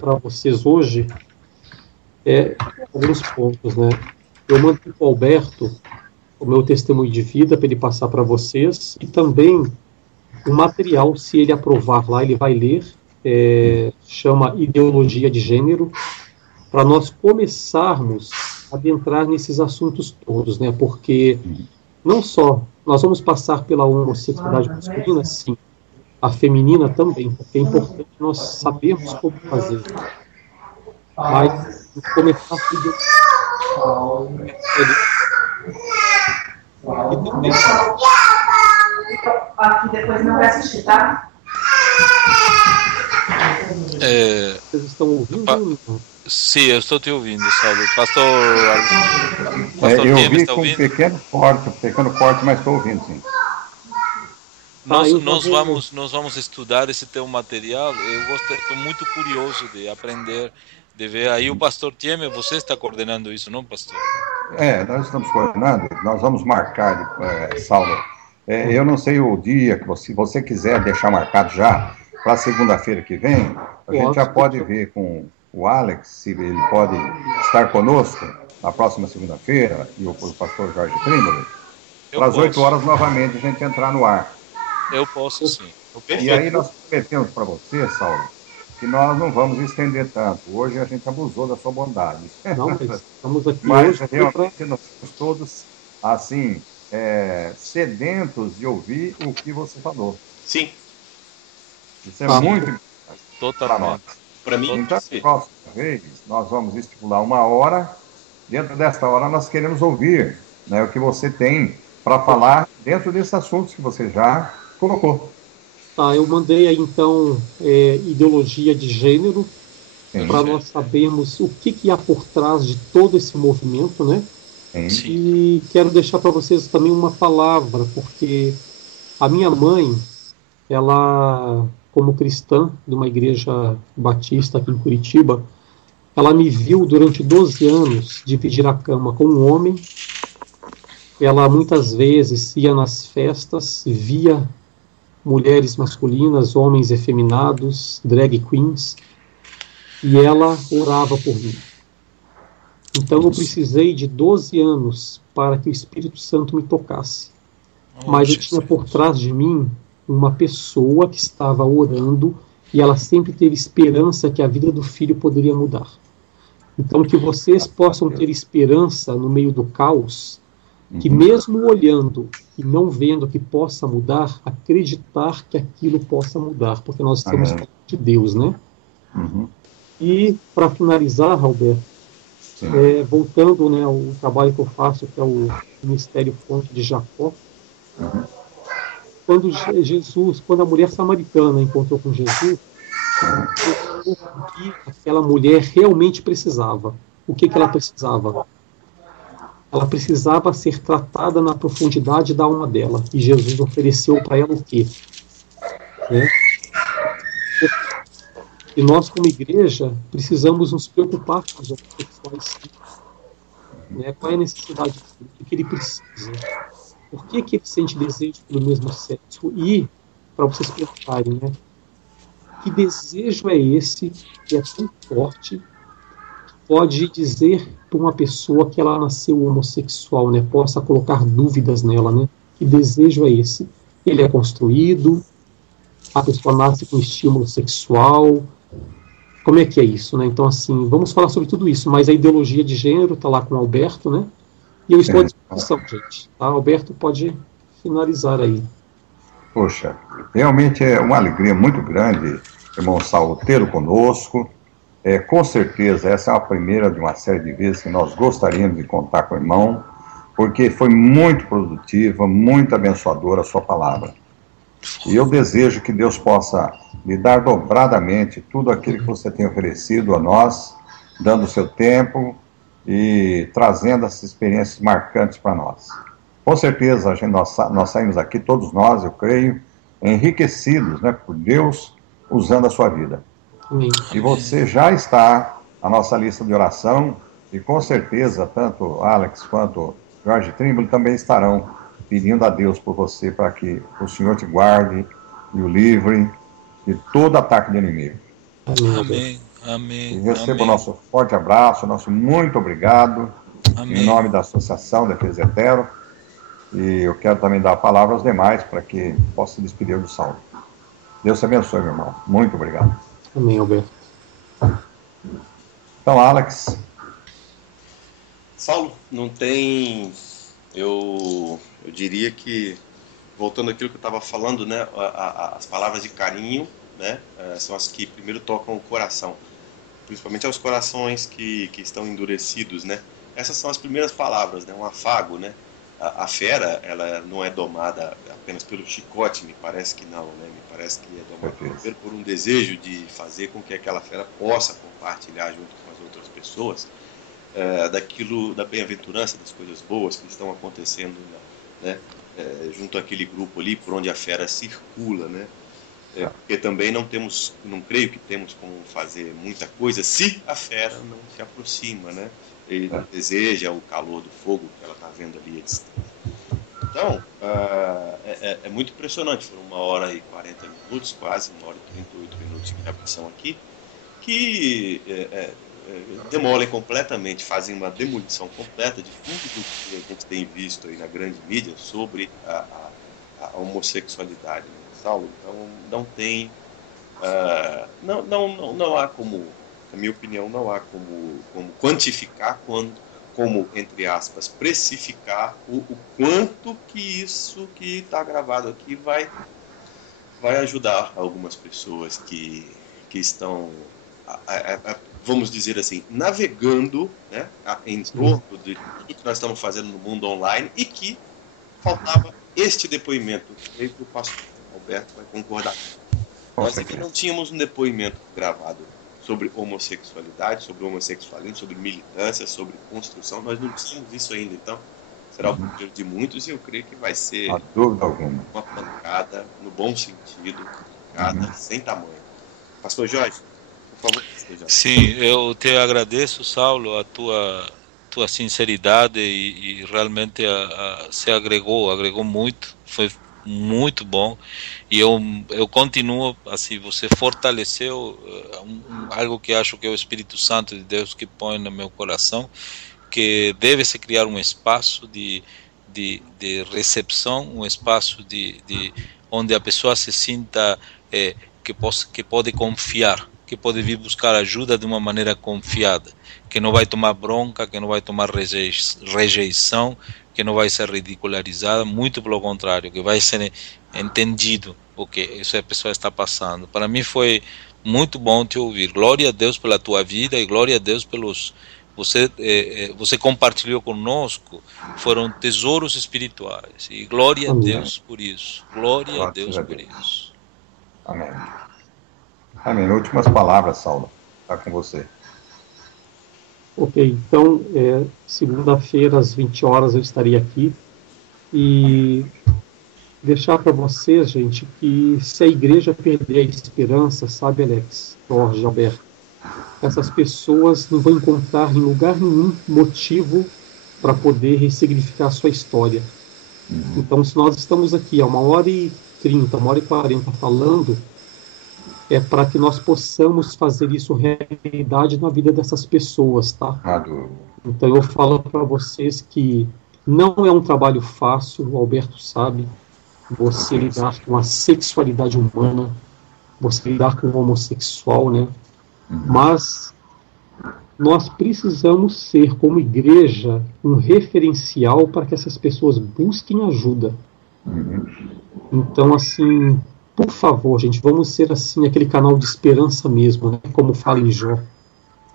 para vocês hoje alguns pontos, né? Eu mando para o Alberto o meu testemunho de vida para ele passar para vocês, e também o material, se ele aprovar lá, ele vai ler, chama Ideologia de Gênero, para nós começarmos a adentrar nesses assuntos todos, né? Porque não só nós vamos passar pela homossexualidade masculina, sim, a feminina também, porque é importante nós sabermos como fazer. Mas começar a cuidar. E também. Aqui depois não vai assistir, tá? Vocês estão ouvindo? Sim, eu estou te ouvindo, Saulo. Pastor eu Tim ouvi está com ouvindo? um pequeno corte, mas estou ouvindo, sim. Nós vamos estudar esse teu material. Eu estou muito curioso de aprender, de ver. Aí o pastor Tieme, você está coordenando isso, não, pastor? Nós estamos coordenando, nós vamos marcar, Saulo. Eu não sei o dia que você quiser deixar marcado já, para segunda-feira que vem, a gente já pode ver com o Alex, se ele pode estar conosco na próxima segunda-feira, e o pastor Jorge Trímboli, para as 8 horas novamente a gente entrar no ar. Eu posso, sim. E aí nós prometemos para você, Saulo, que nós não vamos estender tanto. Hoje a gente abusou da sua bondade. Não, mas estamos aqui mas hoje realmente nós estamos todos, assim, sedentos de ouvir o que você falou. Sim. Isso é muito importante para nós. Para mim, então, a próxima vez, nós vamos estipular 1 hora. Dentro desta hora, nós queremos ouvir, né, o que você tem para falar dentro desses assuntos que você já colocou. Tá, eu mandei aí, então, ideologia de gênero, para nós sabermos o que há por trás de todo esse movimento, né? Sim. E quero deixar para vocês também uma palavra, porque a minha mãe, ela, como cristã de uma igreja batista aqui em Curitiba, ela me viu durante 12 anos dividir a cama com um homem. Ela muitas vezes ia nas festas, via mulheres masculinas, homens efeminados, drag queens, e ela orava por mim. Então eu precisei de 12 anos para que o Espírito Santo me tocasse. Mas eu tinha por trás de mim uma pessoa que estava orando e ela sempre teve esperança que a vida do filho poderia mudar. Então que vocês possam ter esperança no meio do caos, que mesmo olhando e não vendo que possa mudar, acreditar que aquilo possa mudar, porque nós estamos falando de Deus, né? E, para finalizar, Alberto, voltando, né, ao trabalho que eu faço, que é o Ministério Fonte de Jacó, quando a mulher samaritana encontrou com Jesus, o que aquela mulher realmente precisava. O que ela precisava? Ela precisava ser tratada na profundidade da alma dela. E Jesus ofereceu para ela o quê? E nós, como igreja, precisamos nos preocupar com os homossexuais. Qual é a necessidade dele? O que ele precisa? Por que ele sente desejo pelo mesmo sexo? E, para vocês pensarem, que desejo é esse que é tão forte, pode dizer para uma pessoa que ela nasceu homossexual, possa colocar dúvidas nela, Que desejo é esse? Ele é construído, a pessoa nasce com estímulo sexual, como é que é isso, Então, assim, vamos falar sobre tudo isso, mas a ideologia de gênero está lá com o Alberto, E eu estou à disposição, gente. Tá? Alberto pode finalizar aí. Poxa, realmente é uma alegria muito grande, irmão Saulo, tê-lo conosco. Com certeza, essa é a primeira de uma série de vezes que nós gostaríamos de contar com o irmão, porque foi muito produtiva, muito abençoadora a sua palavra. E eu desejo que Deus possa lhe dar dobradamente tudo aquilo que você tem oferecido a nós, dando o seu tempo e trazendo essas experiências marcantes para nós. Com certeza, nós saímos aqui, todos nós, eu creio, enriquecidos por Deus, usando a sua vida. E você já está na nossa lista de oração, e com certeza, tanto Alex quanto Jorge Trímboli também estarão pedindo a Deus por você, para que o Senhor te guarde e o livre de todo ataque de inimigo. Amém. Amém. E receba o nosso forte abraço, nosso muito obrigado, em nome da Associação Defesa Hetero, e eu quero também dar a palavra aos demais, para que possa se despedir do Saulo. Deus te abençoe, meu irmão. Muito obrigado. Amém, Alberto. Então, Alex. Saulo, não tem... Eu diria que voltando àquilo que eu estava falando, né, as palavras de carinho, né, são as que primeiro tocam o coração, principalmente aos corações que estão endurecidos, né. Essas são as primeiras palavras, né, um afago, né. A fera, ela não é domada apenas pelo chicote, me parece que não, né, me parece que é domada primeiro por um desejo de fazer com que aquela fera possa compartilhar junto com as outras pessoas daquilo, da bem-aventurança, das coisas boas que estão acontecendo, né, junto àquele grupo ali por onde a fera circula, né. Porque também não creio que temos como fazer muita coisa se a fera não se aproxima, né? Ele não deseja o calor do fogo que ela está vendo ali à distância. Então, é muito impressionante. Foram 1h40, quase 1h38 de gravação aqui, que demolem completamente, fazem uma demolição completa de tudo que a gente tem visto aí na grande mídia sobre a homossexualidade, né, Saulo? Então, não tem, não há como, na minha opinião, não há como quantificar, como, entre aspas, precificar o quanto que isso que está gravado aqui vai ajudar algumas pessoas que estão, vamos dizer assim, navegando, né, em torno de tudo que nós estamos fazendo no mundo online, e que faltava este depoimento. Creio que o pastor Alberto vai concordar. Nós aqui não tínhamos um depoimento gravado sobre homossexualidade, sobre homossexualismo, sobre militância, sobre construção. Nós não tínhamos isso ainda, então será o primeiro de muitos, e eu creio que vai ser uma pancada, no bom sentido, pancada sem tamanho. Pastor Jorge, por favor. Sim, eu te agradeço, Saulo, a tua sinceridade e realmente se agregou muito, foi muito bom, e eu continuo assim, você fortaleceu algo que acho que é o Espírito Santo de Deus que põe no meu coração, que deve se criar um espaço de recepção, um espaço onde a pessoa se sinta que pode confiar, que pode vir buscar ajuda de uma maneira confiada, que não vai tomar bronca, que não vai tomar rejeição, que não vai ser ridicularizada, muito pelo contrário, que vai ser entendido o que essa pessoa está passando. Para mim foi muito bom te ouvir. Glória a Deus pela tua vida e glória a Deus pelos... Você compartilhou conosco, foram tesouros espirituais, e glória a Deus por isso. Glória a Deus por isso. Amém. Amém. Últimas palavras, Saulo. Está com você. Ok, então, segunda-feira, às 20 horas, eu estarei aqui. E deixar para vocês, gente, que se a igreja perder a esperança, sabe, Alex, Jorge, Alberto, essas pessoas não vão encontrar em lugar nenhum motivo para poder ressignificar a sua história. Então, se nós estamos aqui a 1h30, 1h40 falando, é para que nós possamos fazer isso realidade na vida dessas pessoas, tá? Então eu falo para vocês que não é um trabalho fácil, o Alberto sabe, você lidar com a sexualidade humana, você lidar com o homossexual, né? Mas nós precisamos ser, como igreja, um referencial para que essas pessoas busquem ajuda. Então, assim, por favor, gente, vamos ser assim aquele canal de esperança mesmo, né? Como fala em Jó,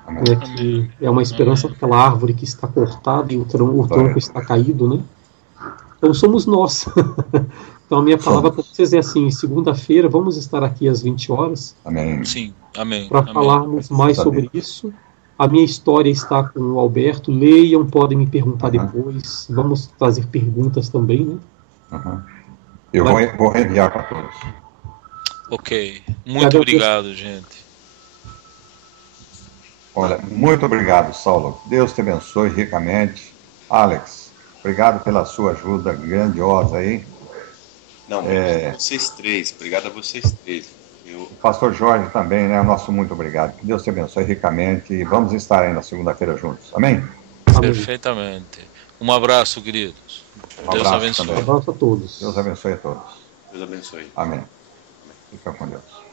né? Que é uma esperança daquela árvore que está cortada e o tronco está caído, né? Então somos nós. Então a minha palavra para vocês é assim: segunda-feira vamos estar aqui às 20 horas. Amém. Sim, amém. Para falarmos mais sobre isso. A minha história está com o Alberto. Leiam, podem me perguntar depois. Vamos fazer perguntas também, né? Eu vou reenviar para todos. Ok. Muito obrigado, gente. Olha, muito obrigado, Saulo. Deus te abençoe ricamente. Alex, obrigado pela sua ajuda grandiosa aí. Não, obrigado a vocês três. Obrigado a vocês três. O pastor Jorge também, né? Nosso muito obrigado. Que Deus te abençoe ricamente. E vamos estar aí na segunda-feira juntos. Amém? Perfeitamente. Um abraço, queridos. Deus abençoe. Um abraço a todos. Deus abençoe a todos. Deus abençoe. Amém. Fica com Deus.